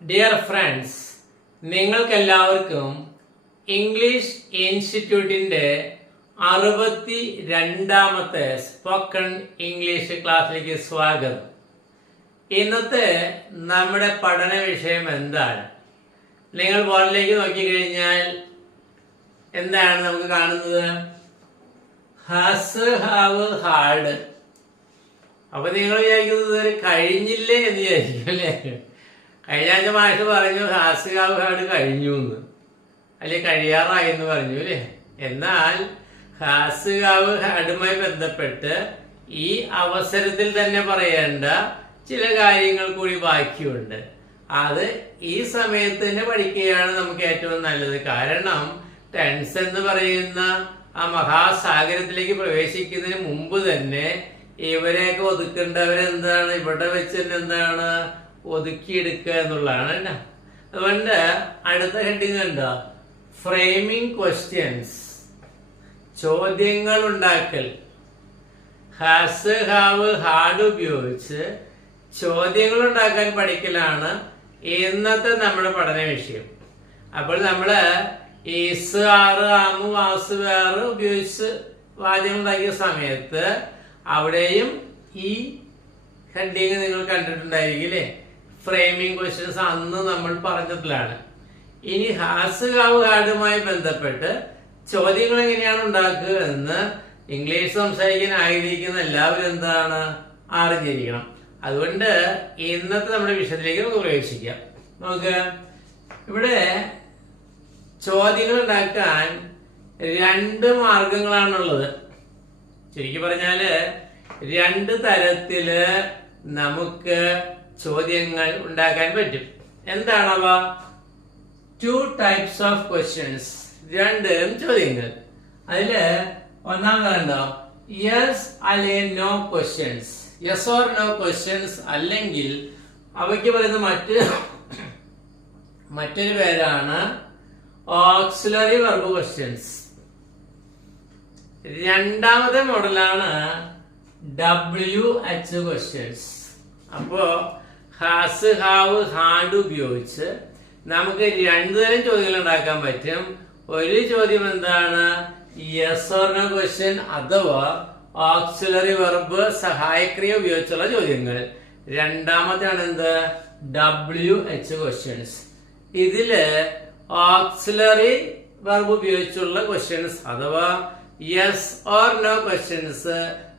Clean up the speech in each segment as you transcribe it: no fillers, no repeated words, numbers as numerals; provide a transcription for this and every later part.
Dear friends, നിങ്ങൾക്കെല്ലാവർക്കും English ഇൻസ്റ്റിറ്റ്യൂട്ടിൻ്റെ 62ാമത്തെ spoken English ക്ലാസ്സിലേക്ക് സ്വാഗതം. ഇന്നത്തെ നമ്മുടെ പഠന വിഷയം എന്താണ്? നിങ്ങൾ ബോർഡിലേക്ക് നോക്കിക്കഴിഞ്ഞാൽ എന്താണ് നമുക്ക് കാണുന്നത്? Has, have, had. അപ്പൊ നിങ്ങൾ വിചാരിക്കുന്നത് കഴിഞ്ഞില്ലേ എന്ന് വിചാരിക്കും അല്ലേ? കഴിഞ്ഞ ആഴ്ച മാഷ് പറഞ്ഞു ഹാസ്, ഹാവ്, ഹാഡ് കഴിഞ്ഞു എന്ന്, അല്ലെ കഴിയാറായി എന്ന് പറഞ്ഞു അല്ലേ? എന്നാൽ ഹാസ്, ഹാവ്, ഹാഡുമായി ബന്ധപ്പെട്ട് ഈ അവസരത്തിൽ തന്നെ പറയേണ്ട ചില കാര്യങ്ങൾ കൂടി ബാക്കിയുണ്ട്. അത് ഈ സമയത്ത് തന്നെ പഠിക്കുകയാണ് നമുക്ക് ഏറ്റവും നല്ലത്. കാരണം ടെൻസ് എന്ന് പറയുന്ന ആ മഹാസാഗരത്തിലേക്ക് പ്രവേശിക്കുന്നതിന് മുമ്പ് തന്നെ ഇവരെയൊക്കെ ഒതുക്കേണ്ടവരെന്താണ്, ഇവിടെ വെച്ച് തന്നെ എന്താണ് ഒതുക്കിയെടുക്കുക എന്നുള്ളതാണ് കേട്ടോ. അതുകൊണ്ട് അടുത്ത ഹെഡിങ് ഉണ്ടോ? ഫ്രെയിമിംഗ് ക്വസ്റ്റ്യൻസ്, ചോദ്യങ്ങൾ ഉണ്ടാക്കൽ. ഹാസ്, ഹാവ്, ഹാഡ് ഉപയോഗിച്ച് ചോദ്യങ്ങൾ ഉണ്ടാക്കാൻ പഠിക്കലാണ് ഇന്നത്തെ നമ്മുടെ പഠന വിഷയം. അപ്പോൾ നമ്മള് ഈസ്, ആറ്, ആമു, വാസ്, വേറ് ഉപയോഗിച്ച് വാചകങ്ങൾ ഉണ്ടാക്കിയ സമയത്ത് അവിടെയും ഈ ഹെഡിങ് നിങ്ങൾ കണ്ടിട്ടുണ്ടായിരിക്കും അല്ലേ? ഫ്രെയിമിംഗ് ക്വസ്റ്റ്യൻസ് അന്ന് നമ്മൾ പറഞ്ഞതിലാണ്. ഇനി ഹാസ്, ഹാവ്, ഹാഡുമായി ബന്ധപ്പെട്ട് ചോദ്യങ്ങൾ എങ്ങനെയാണ് ഉണ്ടാക്കുക എന്ന് ഇംഗ്ലീഷ് സംസാരിക്കാൻ ആഗ്രഹിക്കുന്ന എല്ലാവരും എന്താണ് അറിഞ്ഞിരിക്കണം. അതുകൊണ്ട് ഇന്നത്തെ നമ്മുടെ വിഷയത്തിലേക്ക് നമുക്ക് പ്രവേശിക്കാം. നമുക്ക് ഇവിടെ ചോദ്യങ്ങൾ ഉണ്ടാക്കാൻ രണ്ട് മാർഗങ്ങളാണുള്ളത്. ശരിക്കും പറഞ്ഞാല് രണ്ട് തരത്തില് നമുക്ക് ചോദ്യങ്ങൾ ഉണ്ടാക്കാൻ പറ്റും. എന്താണവ? 2 types of questions, രണ്ട് ചോദ്യങ്ങൾ. അതില് ഒന്നാമതുണ്ടോ യെസ് അല്ലെങ്കിൽ no questions. Yes or no questions അല്ലെങ്കിൽ അവയ്ക്ക് പറയുന്ന മറ്റൊരു പേരാണ് ഓക്സിലറി വെർബ് ക്വസ്റ്റ്യൻസ്. രണ്ടാമത്തെ മോഡലാണ് WH ക്വസ്റ്റ്യൻസ്. അപ്പോ ഹാസ്, ഹാവ്, ഹാഡ് ഉപയോഗിച്ച് നമുക്ക് രണ്ടു തരം ചോദ്യങ്ങൾ ഉണ്ടാക്കാൻ പറ്റും. ഒരു ചോദ്യം എന്താണ്? യെസ് ഓർ നോ ക്വസ്റ്റ്യൻ അഥവാ ഓക്സിലറി വെർബ് സഹായക്രിയ ഉപയോഗിച്ചുള്ള ചോദ്യങ്ങൾ. രണ്ടാമത്തെയാണ് എന്ത്? WH questions. ഇതില് ഓക്സിലറി വെർബ് ഉപയോഗിച്ചുള്ള ക്വസ്റ്റ്യൻസ് അഥവാ യെസ് ഓർ നോ ക്വസ്റ്റ്യൻസ്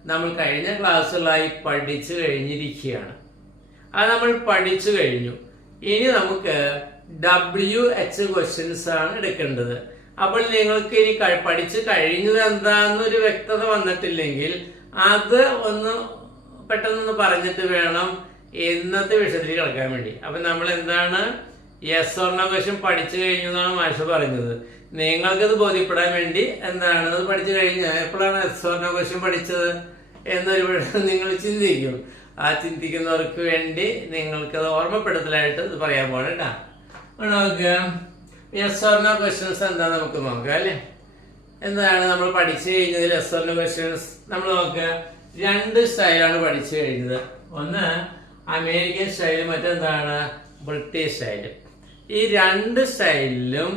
നമ്മൾ കഴിഞ്ഞ ക്ലാസ്സുകളായി പഠിച്ചു കഴിഞ്ഞിരിക്കുകയാണ്. അത് നമ്മൾ പഠിച്ചു കഴിഞ്ഞു. ഇനി നമുക്ക് WH ക്വസ്റ്റ്യൻസ് ആണ് എടുക്കേണ്ടത്. അപ്പോൾ നിങ്ങൾക്ക് ഇനി പഠിച്ചു കഴിഞ്ഞത് എന്താന്നൊരു വ്യക്തത വന്നിട്ടില്ലെങ്കിൽ അത് ഒന്ന് പെട്ടെന്ന് പറഞ്ഞിട്ട് വേണം ഇന്നത്തെ വിഷയത്തിലേക്ക് കിടക്കാൻ വേണ്ടി. അപ്പൊ നമ്മൾ എന്താണ് യെസ് ഓർ നോ ക്വസ്റ്റ്യൻ പഠിച്ചു കഴിഞ്ഞു എന്നാണ് മാഷ് പറഞ്ഞത്. നിങ്ങൾക്കത് ബോധ്യപ്പെടാൻ വേണ്ടി എന്താണ് അത് പഠിച്ചു കഴിഞ്ഞാൽ എപ്പോഴാണ് യെസ് ഓർ നോ ക്വസ്റ്റ്യൻ പഠിച്ചത് എന്നൊരു നിങ്ങൾ ചിന്തിക്കും. ആ ചിന്തിക്കുന്നവർക്ക് വേണ്ടി നിങ്ങൾക്കത് ഓർമ്മപ്പെടുത്തലായിട്ട് ഇത് പറയാൻ പോകണം. നോക്കുക, യെസ് ഓർ നോ ക്വസ്റ്റ്യൻസ് എന്താ നമുക്ക് നോക്കാം അല്ലെ? എന്താണ് നമ്മൾ പഠിച്ചു കഴിഞ്ഞതിൽ യെസ് ഓർ നോ ക്വസ്റ്റ്യൻസ് നമ്മൾ നോക്കുക. രണ്ട് സ്റ്റൈലാണ് പഠിച്ചു കഴിഞ്ഞത്. ഒന്ന് അമേരിക്കൻ സ്റ്റൈല്, മറ്റെന്താണ് ബ്രിട്ടീഷ് സ്റ്റൈല്. ഈ രണ്ട് സ്റ്റൈലിലും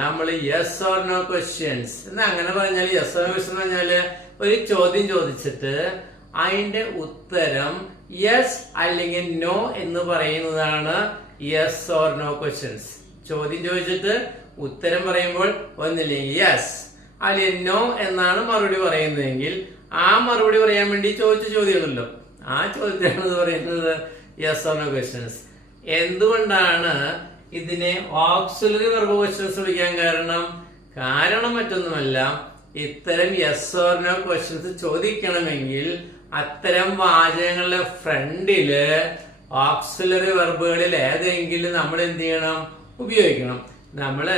നമ്മൾ യെസ് ഓർ നോ ക്വസ്റ്റ്യൻസ് എന്ന് അങ്ങനെ പറഞ്ഞാൽ യെസ് ഓർ നോ ക്വസ്റ്റ്യൻ എന്ന് പറഞ്ഞാല് ഒരു ചോദ്യം ചോദിച്ചിട്ട് അതിന്റെ ഉത്തരം യെസ് അല്ലെങ്കിൽ നോ എന്ന് പറയുന്നതാണ് യെസ് ഓർ നോ ക്വസ്റ്റ്യൻസ്. ചോദ്യം ചോദിച്ചിട്ട് ഉത്തരം പറയുമ്പോൾ ഒന്നില്ലെങ്കിൽ യെസ് അല്ലെങ്കിൽ നോ എന്നാണ് മറുപടി പറയുന്നതെങ്കിൽ ആ മറുപടി പറയാൻ വേണ്ടി ചോദിച്ച ചോദ്യമുണ്ടല്ലോ, ആ ചോദ്യത്തിനാണ് ഇത് പറയുന്നത് യെസ് ഓർ നോ ക്വസ്റ്റ്യൻസ്. എന്തുകൊണ്ടാണ് ഇതിനെ ഓക്സിലറി വെർബ് ക്വസ്റ്റ്യൻസ് വിളിക്കാൻ കാരണം മറ്റൊന്നുമല്ല, ഇത്തരം യെസ് ഓർ നോ ക്വസ്റ്റ്യൻസ് ചോദിക്കണമെങ്കിൽ അത്തരം വാചകങ്ങളുടെ ഫ്രണ്ടില് ഓക്സിലറി വെർബുകളിൽ ഏതെങ്കിലും നമ്മൾ എന്ത് ചെയ്യണം? ഉപയോഗിക്കണം. നമ്മള്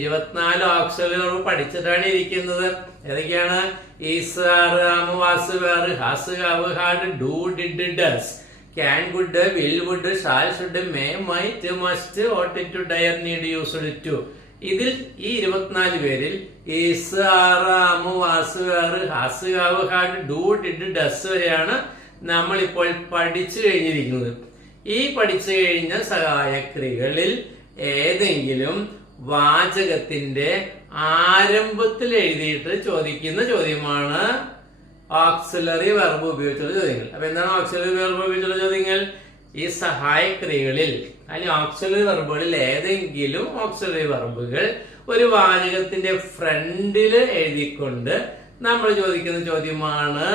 24 ഓക്സിലറി വെർബ് പഠിച്ചിട്ടാണ് ഇരിക്കുന്നത്. ഏതൊക്കെയാണ്? Is, are, am, was, were, has, have, had, do, did, does, can, could, will, would, shall, should, may, might, must, ought to, dare, need, used to. ഇതിൽ ഈ 24 പേരിൽ is, are, am, was, were, has, have, had, do, did, does വരെയാണ് നമ്മൾ ഇപ്പോൾ പഠിച്ചു കഴിഞ്ഞിരിക്കുന്നത്. ഈ പഠിച്ചു കഴിഞ്ഞ സഹായക്രിയകളിൽ ഏതെങ്കിലും വാചകത്തിന്റെ ആരംഭത്തിൽ എഴുതിയിട്ട് ചോദിക്കുന്ന ചോദ്യമാണ് ഓക്സിലറി വെർബ് ഉപയോഗിച്ചുള്ള ചോദ്യങ്ങൾ. അപ്പൊ എന്താണ് ഓക്സിലറി വെർബ് ഉപയോഗിച്ചുള്ള ചോദ്യങ്ങൾ? ഈ സഹായക്രിയകളിൽ അല്ലെങ്കിൽ ഓക്സിലറി വെർബുകളിൽ ഏതെങ്കിലും ഓക്സിലറി വെർബുകൾ ഒരു വാചകത്തിന്റെ ഫ്രണ്ടിൽ എഴുതിക്കൊണ്ട് നമ്മൾ ചോദിക്കുന്ന ചോദ്യമാണ്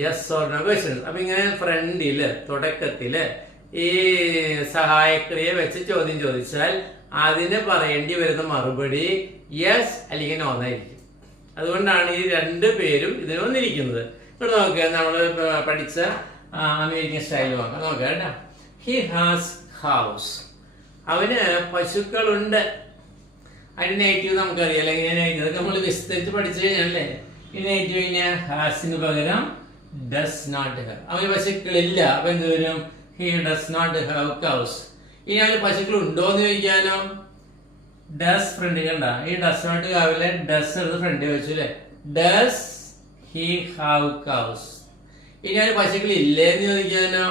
യെസ് ഓർ നോ ക്വസ്റ്റ്യൻ. അപ്പൊ ഇങ്ങനെ ഫ്രണ്ടില് തുടക്കത്തില് ഈ സഹായക്രിയ വെച്ച് ചോദ്യം ചോദിച്ചാൽ അതിന് പറയേണ്ടി വരുന്ന മറുപടി യെസ് അല്ലെങ്കിൽ നോ എന്നായിരിക്കും. അതുകൊണ്ടാണ് ഈ രണ്ട് പേരും ഇതിന് വന്നിരിക്കുന്നത്. ഇവിടെ നോക്കുക, നമ്മൾ പഠിച്ച അമേരിക്കൻ സ്റ്റൈൽ നോക്കാം. നോക്കുക കേട്ടോ. He has house. അവന് പശുക്കളുണ്ട്. അതിന് നെഗറ്റീവ് നമുക്കറിയാം, അല്ലെങ്കിൽ അതൊക്കെ നമ്മൾ വിസ്തരിച്ച് പഠിച്ചു കഴിഞ്ഞാലേ ഈ നെഗറ്റീവ് കഴിഞ്ഞാൽ ഹാസിന് പകരം ഡസ് നോട്ട് ഹാവ്. അവന് പശുക്കളില്ല. അപ്പൊ എന്ത് വരും? He does not have cows. ഇനി അവന് പശുക്കൾ ഉണ്ടോ എന്ന് ചോദിക്കാനോ ഡസ് ഫ്രണ്ട് കണ്ട. ഈ ഡസ് നോട്ട് ഹാവിലെ ഡസ് എടുത്ത് ഫ്രണ്ട് വെച്ചു അല്ലെ. Does he have cows. ഇനി അവന് പശുക്കൾ ഇല്ലേന്ന് ചോദിക്കാനോ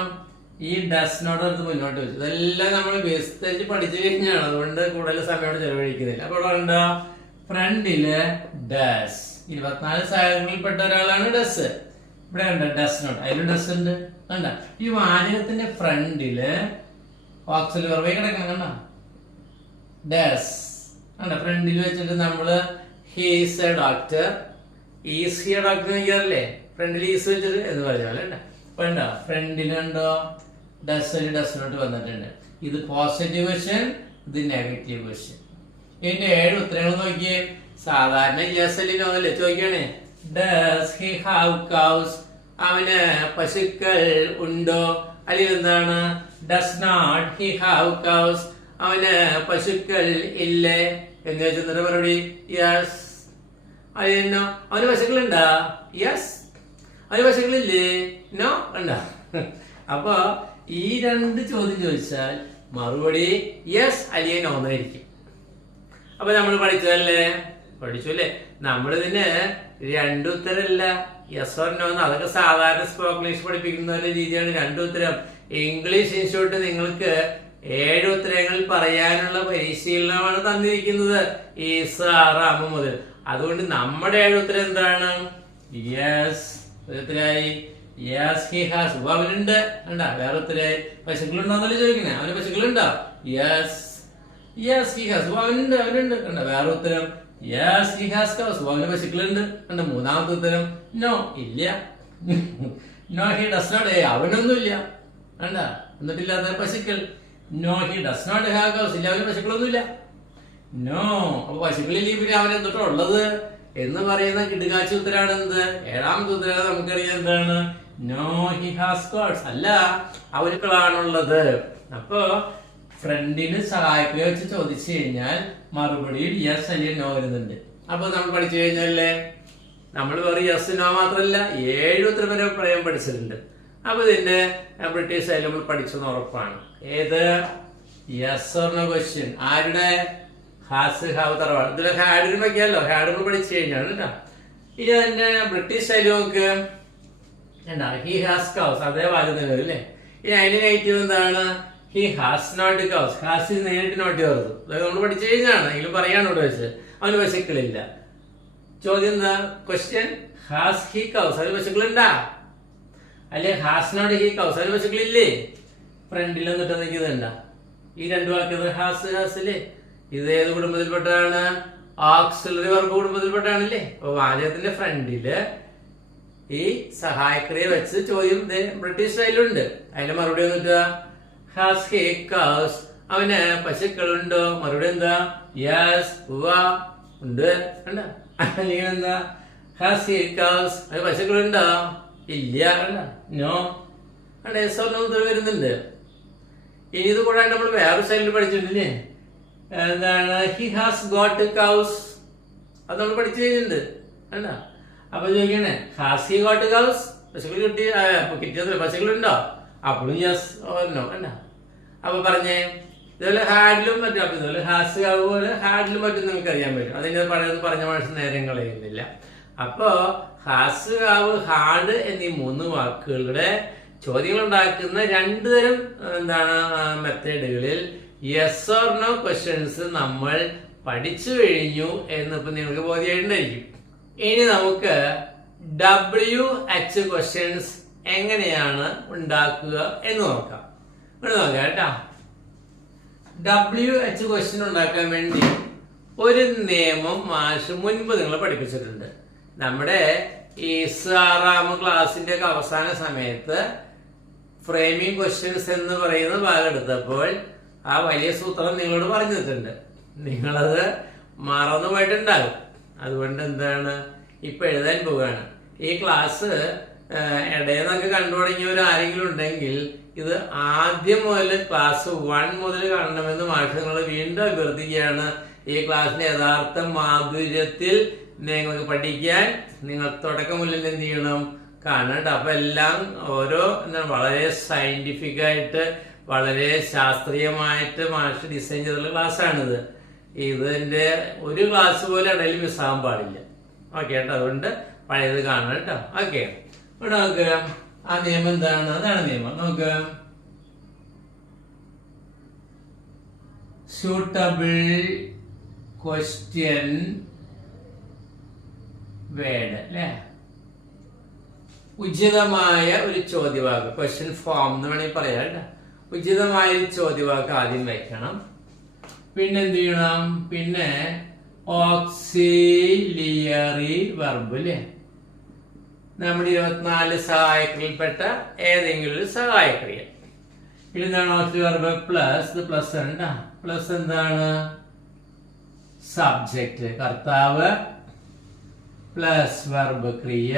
ഈ ഡസ് നോട്ട് എടുത്ത് മുന്നോട്ട് വെച്ചു. ഇതെല്ലാം നമ്മൾ വിസ്തരിച്ച് പഠിച്ചു കഴിഞ്ഞാണ്, അതുകൊണ്ട് കൂടുതൽ സമയം ചെലവഴിക്കുന്നില്ല. അപ്പൊ ഇവിടെ ഫ്രണ്ടില് ഡസ്. 24 സഹായങ്ങളിൽപ്പെട്ട ഒരാളാണ് ഡസ്. ഇവിടെ ഉണ്ട് ഡസ് നോട്ട്, അതിലും ഡസ് ഉണ്ട്. കണ്ട ഈ വാചകത്തിന്റെ ഫ്രണ്ടില് ഓക്സിലറി വെർബ് കിടക്കണം. കണ്ട ഡസ് കണ്ട ഫ്രണ്ടിൽ വെച്ചിട്ട് നമ്മള് he's a doctor. Is he a doctor എനിക്കറിയില്ലേ? ഫ്രണ്ടിൽ ഈസ് വെച്ചിട്ട് എന്ന് പറഞ്ഞാൽ വേണ്ട. ഫ്രണ്ടിലുണ്ടോ ഡസ് ഡസ് നോട്ട് വന്നിട്ടുണ്ട്. ഇത് പോസിറ്റീവ് ക്വസ്റ്റ്യൻ, ഇത് നെഗറ്റീവ് ക്വസ്റ്റ്യൻ. ഇതിന്റെ 7 ഉത്തരങ്ങൾ നോക്കിയേ. സാധാരണ യെസ് അല്ലെങ്കിൽ നോ അല്ലേ ചോദിക്കണേ. Does he have cows. അവന് പശുക്കൾ ഉണ്ടോ? അല്ലെങ്കിൽ എന്താണ്? Does not he have cows. അവന് പശുക്കൾ ഇല്ലേ എന്ന് വെച്ചിട്ട് മറുപടി യെസ്. അതിനോ അവന് പശുക്കളുണ്ടാ? യെസ്. അവന് പശുക്കളില്ലേ? നോ. ഉണ്ടാ. അപ്പൊ ഈ 2 ചോദ്യം ചോദിച്ചാൽ മറുപടി യെസ് അല്ലെങ്കിൽ നോ എന്നായിരിക്കും. അപ്പൊ നമ്മൾ പഠിച്ചതല്ലേ? പഠിച്ചു അല്ലേ? നമ്മളിതിന് 2 ഉത്തരമല്ല, യെസ് ഓർ നോ. അതൊക്കെ സാധാരണ സ്പോക്കൺ ഇംഗ്ലീഷ് പഠിപ്പിക്കുന്ന രീതിയാണ് 2 ഉത്തരം. ഇംഗ്ലീഷ് ഇൻസ്റ്റിറ്റ്യൂട്ട് നിങ്ങൾക്ക് 7 ഉത്തരങ്ങൾ പറയാനുള്ള പരിശീലനമാണ് തന്നിരിക്കുന്നത് ഈ 6 മുതൽ. അതുകൊണ്ട് നമ്മുടെ 7 ഉത്തരം എന്താണ്? യെസ്. ഉത്തരായി യെസ് ഹി ഹാസ്. അവനുണ്ട്. കണ്ടാ വേറെ ഉത്തരായി. പശുക്കളുണ്ടോന്നല്ലേ ചോദിക്കണേ? അവന് പശുക്കളുണ്ടോ? യെസ്. Yes he has. അവനുണ്ട്. അവനുണ്ട്. കണ്ട വേറെ ഉത്തരം യെസ് ഹി ഹാസ് കൗസ്. അവന് പശുക്കളുണ്ട്. കണ്ട മൂന്നാമത്തെ ഉത്തരം നോ, ഇല്ല. No he does not. അവനൊന്നുമില്ല. കണ്ട എന്നിട്ടില്ലാത്ത പശുക്കൾ. No he does not have cows. ഇല്ല, അവന് പശുക്കളൊന്നുമില്ല. നോ. അപ്പൊ പശുക്കളില്ലേ പിന്നെ അവൻ എന്തൊട്ടാ ഉള്ളത് എന്ന് പറയുന്ന കിടുകാച്ചി ഉത്തരാണ് എന്ത്? 7ാമത്തെ ഉത്തരം നമുക്കറിയാം എന്താണ്? No he has goats. അല്ല, അവനുകളാണുള്ളത്. അപ്പൊ ഫ്രണ്ടിന് സഹായിക്കുക വെച്ച് ചോദിച്ചു കഴിഞ്ഞാൽ മറുപടിയിൽ യെസ് അല്ലെങ്കിൽ നോ വരുന്നുണ്ട്. അപ്പൊ നമ്മൾ പഠിച്ചു കഴിഞ്ഞാലേ നമ്മൾ വേറെ യെസ് നോ മാത്രമല്ല 7 ഉത്തരം വരെ പറയാൻ പഠിച്ചിട്ടുണ്ട്. അപ്പൊ ഇതിന്റെ ബ്രിട്ടീഷ് സ്റ്റൈൽ നമ്മൾ പഠിച്ചെന്ന് ഉറപ്പാണ്. ഏത്? Yes or no question. ആരുടെ? ഹാസ് ഹാവ് തറവാട്. ഇതിലെ ഹാഡിനും വയ്ക്കാമല്ലോ. ഹാഡിനും പഠിച്ചു കഴിഞ്ഞാണ് കേട്ടോ. ഇനി അതിന്റെ ബ്രിട്ടീഷ് സ്റ്റൈൽ നോക്ക്. എന്താ? He has cows. അതേ വാചകം അല്ലേ? ഇനി അതിന്റെ നെഗറ്റീവ് എന്താണ്? He has not cows. Has നേരിട്ട് നോട്ട് ചേർന്നു. അതായത് നമ്മൾ പഠിച്ചു കഴിഞ്ഞാണ്, എങ്കിലും പറയാണ് ഇവിടെ വെച്ച്. അവന് പശുക്കളില്ല. ചോദ്യം എന്താ? Question has he cows. അവന് പശുക്കളുണ്ടാ? അല്ലെ ഹാസ് നോട്ട് ഹി കൗസ്. അവന് പശുക്കളില്ലേ? ഫ്രണ്ടിൽ എന്നിട്ട് നിൽക്കുന്നുണ്ടാ? ഈ 2 വാക്യങ്ങൾ ഹാസ് ഹാസില്ലേ? ഇത് ഏത് കുടുംബത്തിൽപ്പെട്ടതാണ്? Auxiliary verb കുടുംബത്തിൽപ്പെട്ടാണല്ലേ? അപ്പൊ വാചകത്തിന്റെ ഫ്രണ്ടില് ഈ സഹായക്രിയ വെച്ച് ചോദ്യം ബ്രിട്ടീഷ് സ്റ്റൈലുണ്ട്. അതിന്റെ മറുപടി വന്നിട്ട് ഹാസ് ഹി കൗസ്. അവന് പശുക്കളുണ്ടോ? മറുപടി എന്താ? യെസ്. ഉണ്ട്. കണ്ട അല്ലെങ്കിൽ എന്താ? Has he cows. അവന് പശുക്കളുണ്ടോ? ഇല്ല. കണ്ട നോ. കണ്ട യെസ് ഓർ നോ വരുന്നുണ്ട്. ഇനി ഇത് കൂടാണ്ട് നമ്മൾ വേറെ സ്റ്റൈലിൽ പഠിച്ചിട്ടില്ലേ? എന്താണ്? He has got cows. അത് നമ്മൾ പഠിച്ചു കഴിഞ്ഞിട്ടുണ്ട്. അല്ല അപ്പൊ ചോദിക്കണേ ഹാസ് ഹി ഗോട്ട് കൗസ്. പശുക്കൾ കിട്ടിയത് പശുക്കളുണ്ടോ? അപ്പോഴും യെസ് ഓർ നോ. കണ്ട അപ്പൊ പറഞ്ഞേ ഇതുപോലെ ഹാഡിലും പറ്റും. അപ്പൊ ഇതുപോലെ ഹാസ് പോലെ ഹാഡിലും പറ്റും നിങ്ങൾക്ക് അറിയാൻ പറ്റും. അതിന്റെ പറഞ്ഞ മനസ്സിൽ നേരം കളയുന്നില്ല. അപ്പോ ഹാസ് ഹാവ് ഹാഡ് എന്നീ 3 വാക്കുകളുടെ ചോദ്യങ്ങൾ ഉണ്ടാക്കുന്ന രണ്ടു തരം എന്താണ് മെത്തേഡുകളിൽ യെസ് ഓർ നോ ക്വസ്റ്റ്യൻസ് നമ്മൾ പഠിച്ചു കഴിഞ്ഞു എന്നിപ്പോ നിങ്ങൾക്ക് ബോധ്യമായിട്ടുണ്ടായിരിക്കും. ഇനി നമുക്ക് WH ക്വസ്റ്റ്യൻസ് എങ്ങനെയാണ് ഉണ്ടാക്കുക എന്ന് നോക്കാം. ഇവിടെ നോക്കാം കേട്ടാ. WH ക്വസ്റ്റ്യൻ ഉണ്ടാക്കാൻ വേണ്ടി ഒരു നിയമം മാഷ് മുൻപ് നിങ്ങളെ പഠിപ്പിച്ചിട്ടുണ്ട്. നമ്മുടെ ഈ 6ാം ക്ലാസ്സിന്റെ ഒക്കെ അവസാന സമയത്ത് ഫ്രെയിമിംഗ് ക്വസ്റ്റ്യൻസ് എന്ന് പറയുന്ന ഭാഗം എടുത്തപ്പോൾ ആ വലിയ സൂത്രം നിങ്ങളോട് പറഞ്ഞിട്ടുണ്ട്. നിങ്ങളത് മറന്നു പോയിട്ടുണ്ടാകും. അതുകൊണ്ട് എന്താണ് ഇപ്പൊ എഴുതാൻ പോവുകയാണ്. ഈ ക്ലാസ് ഇടയെന്നൊക്കെ കണ്ടു തുടങ്ങിയവർ ആരെങ്കിലും ഉണ്ടെങ്കിൽ ഇത് ആദ്യം മുതൽ ക്ലാസ് 1 മുതൽ കാണണമെന്ന് മാഷ് നിങ്ങൾ വീണ്ടും അഭ്യർത്ഥിക്കുകയാണ്. ഈ ക്ലാസ്സിന്റെ യഥാർത്ഥ മാധുര്യത്തിൽ നിങ്ങൾക്ക് പഠിക്കാൻ നിങ്ങൾ തുടക്കം മുതൽ എന്ത് ചെയ്യണം, കാണണ്ട. അപ്പൊ എല്ലാം ഓരോ വളരെ സയന്റിഫിക് ആയിട്ട് വളരെ ശാസ്ത്രീയമായിട്ട് മാഷ് ഡിസൈൻ ചെയ്തിട്ടുള്ള ക്ലാസ്സാണിത്. ഇതിന്റെ ഒരു ക്ലാസ് പോലെ ഇടയിൽ മിസ്സാകാൻ പാടില്ല. ഓക്കെ കേട്ടോ. അതുകൊണ്ട് പഴയത് കാണണം കേട്ടോ. ഓക്കെ, ഇവിടെ നോക്കുക. ആ നിയമം എന്താണ്? അതാണ് നിയമം. നോക്കുക. suitable question വേർഡ് അല്ലേ, ഉചിതമായ ഒരു ചോദ്യവാക്ക്, ക്വസ്റ്റ്യൻ ഫോം എന്ന് വേണമെങ്കിൽ പറയാം കേട്ടോ. ഉചിതമായ ഒരു ചോദ്യവാക്ക് ആദ്യം വെക്കണം. പിന്നെ എന്ത് ചെയ്യണം? പിന്നെ ഓക്സിലിയറി വെർബ് അല്ലേ, നമ്മുടെ 24 സഹായക്രിയയിൽപ്പെട്ട ഏതെങ്കിലും ഒരു സഹായക്രിയ. പിന്നെ എന്താണ് ഓക്സിലിയറി വെർബ്? പ്ലസ്, പ്ലസ് ഉണ്ട്. പ്ലസ് എന്താണ്? സബ്ജക്റ്റ് കർത്താവ്, പ്ലസ് വെർബ് ക്രിയ,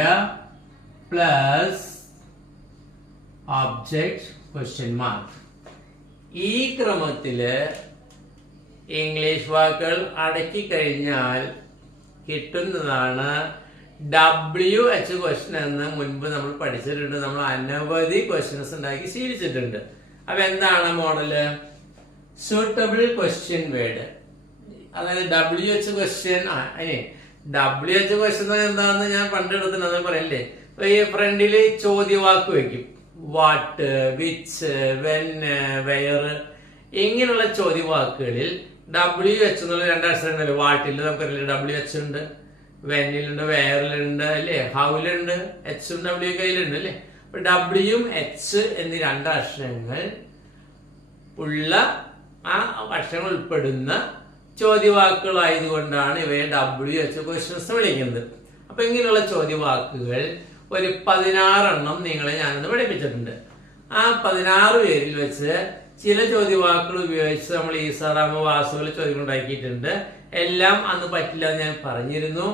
പ്ലസ് ഒബ്ജക്റ്റ് ക്വസ്റ്റ്യൻ മാർക്ക്. ഈ ക്രമത്തില് ഇംഗ്ലീഷ് വാക്കുകൾ അടക്കി കഴിഞ്ഞാൽ കിട്ടുന്നതാണ് WH ക്വസ്റ്റ്യൻ എന്ന് മുൻപ് നമ്മൾ പഠിച്ചിട്ടുണ്ട്. നമ്മൾ അനവധി ക്വസ്റ്റ്യൻസ് ഉണ്ടാക്കി ശീലിച്ചിട്ടുണ്ട്. അപ്പൊ എന്താണ് മോഡല്? സൂട്ടബിൾ ക്വസ്റ്റ്യൻ വേർഡ്, അതായത് WH ക്വസ്റ്റ്യൻ. WH ക്വസ്റ്റ്യൻ എന്താണെന്ന് ഞാൻ പണ്ടെടുത്തിട്ട് അത് പറയല്ലേ. ഈ ഫ്രണ്ടില് ചോദ്യവാക്ക് വെക്കും. വാട്ട്, വിച്ച്, വെൻ, വെയർ, ഇങ്ങനെയുള്ള ചോദ്യവാക്കുകളിൽ WH എന്നുള്ള 2 അക്ഷരങ്ങളല്ലേ. വാട്ടിൽ നമുക്കറിയില്ല WH ഉണ്ട്, വെന്നിലുണ്ട്, വെയറിലുണ്ട് അല്ലേ, ഹൗലുണ്ട്, H W കയ്യിലുണ്ട് അല്ലേ. അപ്പൊ W H എന്നീ 2 അക്ഷരങ്ങൾ ഉള്ള ആ അക്ഷരങ്ങൾ ഉൾപ്പെടുന്ന ചോദ്യവാക്കുകളായതുകൊണ്ടാണ് ഇവയെ WH ക്വസ്റ്റ്യൻസ് വിളിക്കുന്നത്. അപ്പൊ ഇങ്ങനെയുള്ള ചോദ്യവാക്കുകൾ ഒരു 16 എണ്ണം നിങ്ങളെ ഞാനൊന്ന് പഠിപ്പിച്ചിട്ടുണ്ട്. ആ 16 പേരിൽ വെച്ച് ചില ചോദ്യവാക്കുകൾ ഉപയോഗിച്ച് നമ്മൾ ഈ സാറാമ വാസുകൾ ചോദ്യങ്ങൾ ഉണ്ടാക്കിയിട്ടുണ്ട്. എല്ലാം അന്ന് പറ്റില്ല എന്ന് ഞാൻ പറഞ്ഞിരുന്നു.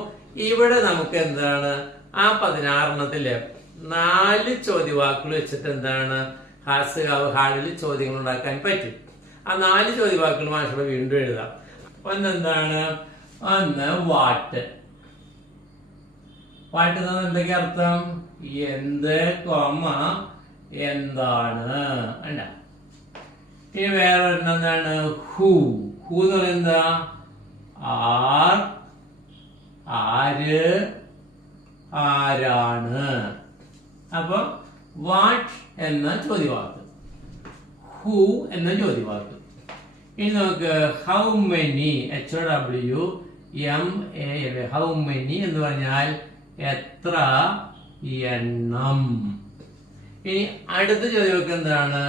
ഇവിടെ നമുക്ക് എന്താണ് ആ 16 എണ്ണത്തില് 4 ചോദ്യവാക്കുകൾ വെച്ചിട്ട് എന്താണ് ഹാഡിൽ ചോദ്യങ്ങൾ ഉണ്ടാക്കാൻ പറ്റും. ആ 4 ചോദ്യവാക്കുകൾ മാഷോട് വീണ്ടും എഴുതാം. ഒന്നെന്താണ്? ഒന്ന് വാട്ട്. വാട്ട് എന്തൊക്കെ അർത്ഥം? എന്ത്, കോമ, എന്താണ് അല്ല. ഇനി വേറെ എന്താണ്? ഹൂ. ഹൂ എന്ന് പറയുന്നത് എന്താ? ആർ, ആര്, ആരാണ്. അപ്പൊ വാട്ട് എന്ന ചോദ്യവാക്ക്, ഹൂ എന്ന ചോദ്യവാക്ക്. ഇനി നമുക്ക് how many, HOWMA, how many എന്ന് പറഞ്ഞാൽ എത്ര എണ്ണം. ഇനി അടുത്ത ചോദ്യവാക്ക് എന്താണ്?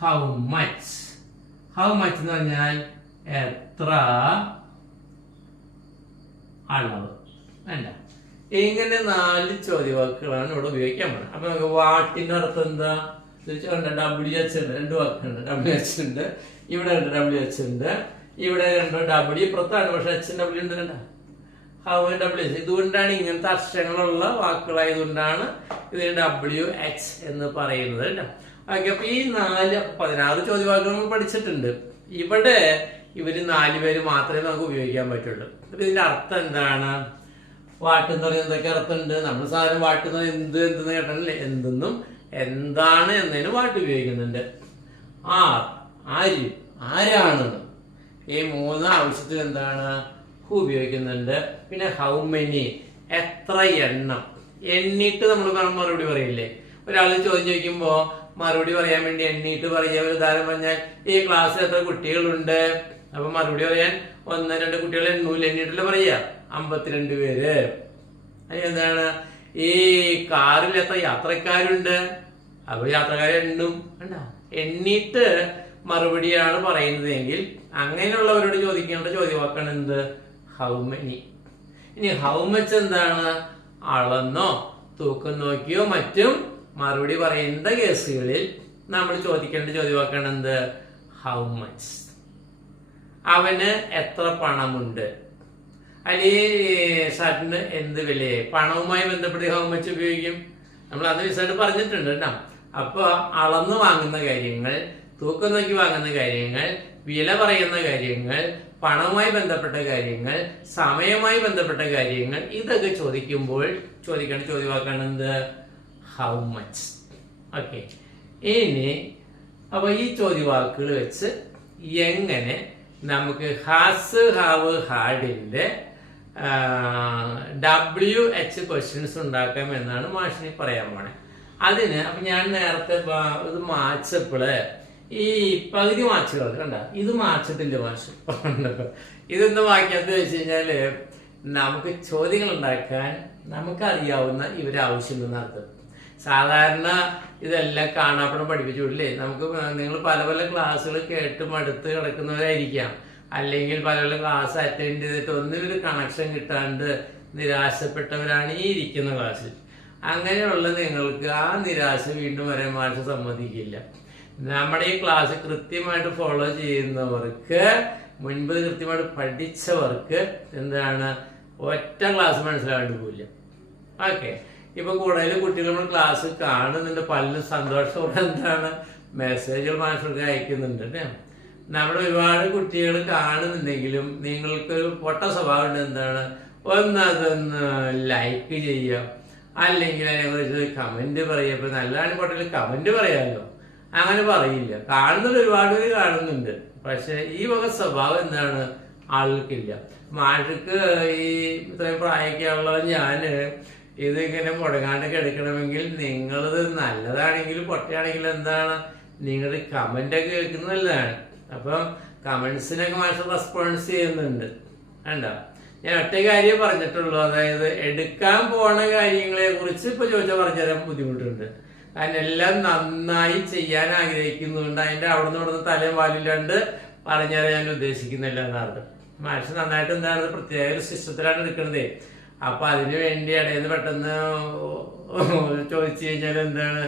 How much. ഹൗ മച്ച് എന്ന് പറഞ്ഞാൽ എത്ര അളവ് അല്ല. ഇങ്ങനെ 4 ചോദ്യവാക്കുകളാണ് ഇവിടെ ഉപയോഗിക്കാൻ പോകുന്നത്. അപ്പൊ നമുക്ക് വാട്ടിന്റെ അർത്ഥം എന്താ? WH ഉണ്ട്, 2 വാക്കുണ്ട്. WH ഉണ്ട്, ഇവിടെ ഉണ്ട് WH ഉണ്ട്, ഇവിടെ 2 W പുറത്താണ്, പക്ഷെ H W ഉണ്ട്. How WH. ഇതുകൊണ്ടാണ് ഇങ്ങനത്തെ അക്ഷരങ്ങളുള്ള വാക്കുകളായതുകൊണ്ടാണ് ഇതിന് WH എന്ന് പറയുന്നത് കേട്ടോ. ഓക്കെ, അപ്പൊ ഈ 16 ചോദ്യവാക്കുകൾ നമ്മൾ പഠിച്ചിട്ടുണ്ട്. ഇവിടെ ഇവര് 4 പേര് മാത്രമേ നമുക്ക് ഉപയോഗിക്കാൻ പറ്റുള്ളൂ. അപ്പൊ ഇതിന്റെ അർത്ഥം എന്താണ്? വാട്ട് എന്ന് പറയുന്നത് എന്തൊക്കെ അർത്ഥമുണ്ട്? നമ്മൾ സാധാരണ വാട്ട് എന്ന് എന്ത് എന്തെന്ന് കേട്ടല്ലേ, എന്തെന്നും എന്താണ് എന്നതിന് വാട്ട് ഉപയോഗിക്കുന്നുണ്ട്. ആർ, ആര്, ആരാണെന്ന്. ഈ 3 ആവശ്യത്തിൽ എന്താണ് ഹു ഉപയോഗിക്കുന്നുണ്ട്. പിന്നെ ഹൗ മെനി, എത്ര എണ്ണം. എണ്ണിട്ട് നമ്മൾ മറുപടി പറയില്ലേ, ഒരാൾ ചോദ്യം ചോദിക്കുമ്പോ മറുപടി പറയാൻ വേണ്ടി എണ്ണീട്ട് പറയുക. ഒരു ഉദാഹരണം പറഞ്ഞാൽ ഈ ക്ലാസ്സിൽ എത്ര കുട്ടികളുണ്ട്, അപ്പൊ മറുപടി പറയാൻ 1 2 കുട്ടികളെ എണ്ണീട്ടല്ലേ പറയുക, 52 പേര്. എന്താണ് ഈ കാറിൽ എത്ര യാത്രക്കാരുണ്ട്, അപ്പൊ യാത്രക്കാരെ എണ്ണും, എണ്ണീട്ട് മറുപടിയാണ് പറയുന്നതെങ്കിൽ അങ്ങനെയുള്ളവരോട് ചോദിക്കേണ്ട ചോദ്യവാക്കാണ് എന്ത്, ഹൗ മെനി. ഇനി ഹൗ മച്ച് എന്താണ്, അളന്നോ തൂക്കം നോക്കിയോ മറ്റും മറുപടി പറയേണ്ട കേസുകളിൽ നമ്മൾ ചോദിക്കേണ്ട ചോദ്യവാക്കാണ് എന്ത്, ഹൗ മച്ച്. അവന് എത്ര പണമുണ്ട്, അല്ലെങ്കിൽ ഷർട്ടിന് എന്ത് വിലയായി. പണവുമായി ബന്ധപ്പെട്ട് ഹൗ മച്ച് ഉപയോഗിക്കും. നമ്മൾ അന്ന് വിശദമായിട്ട് പറഞ്ഞിട്ടുണ്ട് കേട്ടോ. അപ്പൊ അളന്ന് വാങ്ങുന്ന കാര്യങ്ങൾ, തൂക്കം നോക്കി വാങ്ങുന്ന കാര്യങ്ങൾ, വില പറയുന്ന കാര്യങ്ങൾ, പണവുമായി ബന്ധപ്പെട്ട കാര്യങ്ങൾ, സമയവുമായി ബന്ധപ്പെട്ട കാര്യങ്ങൾ, ഇതൊക്കെ ചോദിക്കുമ്പോൾ ചോദിക്കേണ്ട ചോദ്യവാക്കാണ് എന്ത്, ഹൗ മച്ച്. ഓക്കെ. ഇനി അപ്പൊ ഈ ചോദ്യവാക്കുകൾ വെച്ച് എങ്ങനെ നമുക്ക് ഹാസ് ഹാവ് ഹാഡിന്റെ WH ക്വസ്റ്റ്യൻസ് ഉണ്ടാക്കാം എന്നാണ് മാഷിനി പറയാൻ പോണേ. അതിന് അപ്പൊ ഞാൻ നേരത്തെ ഇത് മാച്ചപ്പോള് ഈ പകുതി മാച്ചുകൾ കണ്ട, ഇത് മാച്ചത്തില്ല മാഷ്. ഇതെന്താ വായിക്കാത്ത വെച്ച് കഴിഞ്ഞാല് നമുക്ക് ചോദ്യങ്ങൾ ഉണ്ടാക്കാൻ നമുക്കറിയാവുന്ന ഇവരെ ആവശ്യമുണ്ടെന്ന് അർത്ഥം. സാധാരണ ഇതെല്ലാം കാണാപ്പണം പഠിപ്പിച്ചു വിടില്ലേ. നമുക്ക് നിങ്ങൾ പല പല ക്ലാസ്സുകൾ കേട്ട് മടുത്ത് കിടക്കുന്നവരായിരിക്കാം, അല്ലെങ്കിൽ പല പല ക്ലാസ് അറ്റൻഡ് ചെയ്തിട്ട് ഒന്നിനൊരു കണക്ഷൻ കിട്ടാണ്ട് നിരാശപ്പെട്ടവരാണ് ഈ ഇരിക്കുന്ന ക്ലാസ്സിൽ. അങ്ങനെയുള്ള നിങ്ങൾക്ക് ആ നിരാശ വീണ്ടും വരാൻ മാഷ് സമ്മതിക്കില്ല. നമ്മുടെ ഈ ക്ലാസ് കൃത്യമായിട്ട് ഫോളോ ചെയ്യുന്നവർക്ക്, മുൻപ് കൃത്യമായിട്ട് പഠിച്ചവർക്ക് എന്താണ് ഒറ്റ ക്ലാസ് മനസ്സിലാകാണ്ട് പോവില്ല. ഓക്കെ. ഇപ്പൊ കൂടുതലും കുട്ടികൾ നമ്മൾ ക്ലാസ് കാണുന്നുണ്ട്, പലരും സന്തോഷത്തോടെ എന്താണ് മെസ്സേജുകൾ മാഷർക്ക് അയക്കുന്നുണ്ട് കേട്ടോ. നമ്മുടെ ഒരുപാട് കുട്ടികൾ കാണുന്നുണ്ടെങ്കിലും നിങ്ങൾക്കൊരു പൊട്ട സ്വഭാവം ഉണ്ട്. എന്താണ്, അതൊന്ന് ലൈക്ക് ചെയ്യുക, അല്ലെങ്കിൽ അതിനെക്കുറിച്ച് കമന്റ് പറയുക. ഇപ്പൊ നല്ലതാണ് പൊട്ടൽ കമന്റ് പറയാമല്ലോ, അങ്ങനെ പറയില്ല. കാണുന്നത് ഒരുപാട് പേര് കാണുന്നുണ്ട്, പക്ഷെ ഈ വക സ്വഭാവം എന്താണ് ആൾക്കില്ല. മാഷക്ക് ഈ ഇത്രയും പ്രായമൊക്കെയുള്ള ഞാന് ഇതിങ്ങനെ മുടങ്ങാണ്ടൊക്കെ എടുക്കണമെങ്കിൽ നിങ്ങളത് നല്ലതാണെങ്കിലും പൊട്ടയാണെങ്കിലും എന്താണ് നിങ്ങളുടെ കമന്റൊക്കെ കേൾക്കുന്നത് നല്ലതാണ്. അപ്പം കമന്റ്സിനൊക്കെ മാഷ് റെസ്പോൺസ് ചെയ്യുന്നുണ്ട്. കണ്ടോ, ഞാൻ ഒറ്റ കാര്യം പറഞ്ഞിട്ടുള്ളൂ. അതായത് എടുക്കാൻ പോണ കാര്യങ്ങളെ കുറിച്ച് ഇപ്പൊ ചോദിച്ചാൽ പറഞ്ഞുതരാൻ ബുദ്ധിമുട്ടുണ്ട്. കാരണം എല്ലാം നന്നായി ചെയ്യാൻ ആഗ്രഹിക്കുന്നുണ്ട്. അതിന്റെ അവിടെ നിന്ന് ഇവിടുന്ന് തലയും വാലില്ലാണ്ട് പറഞ്ഞുതരാൻ ഞാൻ ഉദ്ദേശിക്കുന്നില്ല എന്നർത്ഥം. മാഷ് നന്നായിട്ട് എന്താണ് പ്രത്യേക ഒരു സിസ്റ്റത്തിലാണ് എടുക്കുന്നത്. അപ്പൊ അതിനു വേണ്ടി ഇടയിൽ പെട്ടെന്ന് ചോദിച്ചു കഴിഞ്ഞാൽ എന്താണ്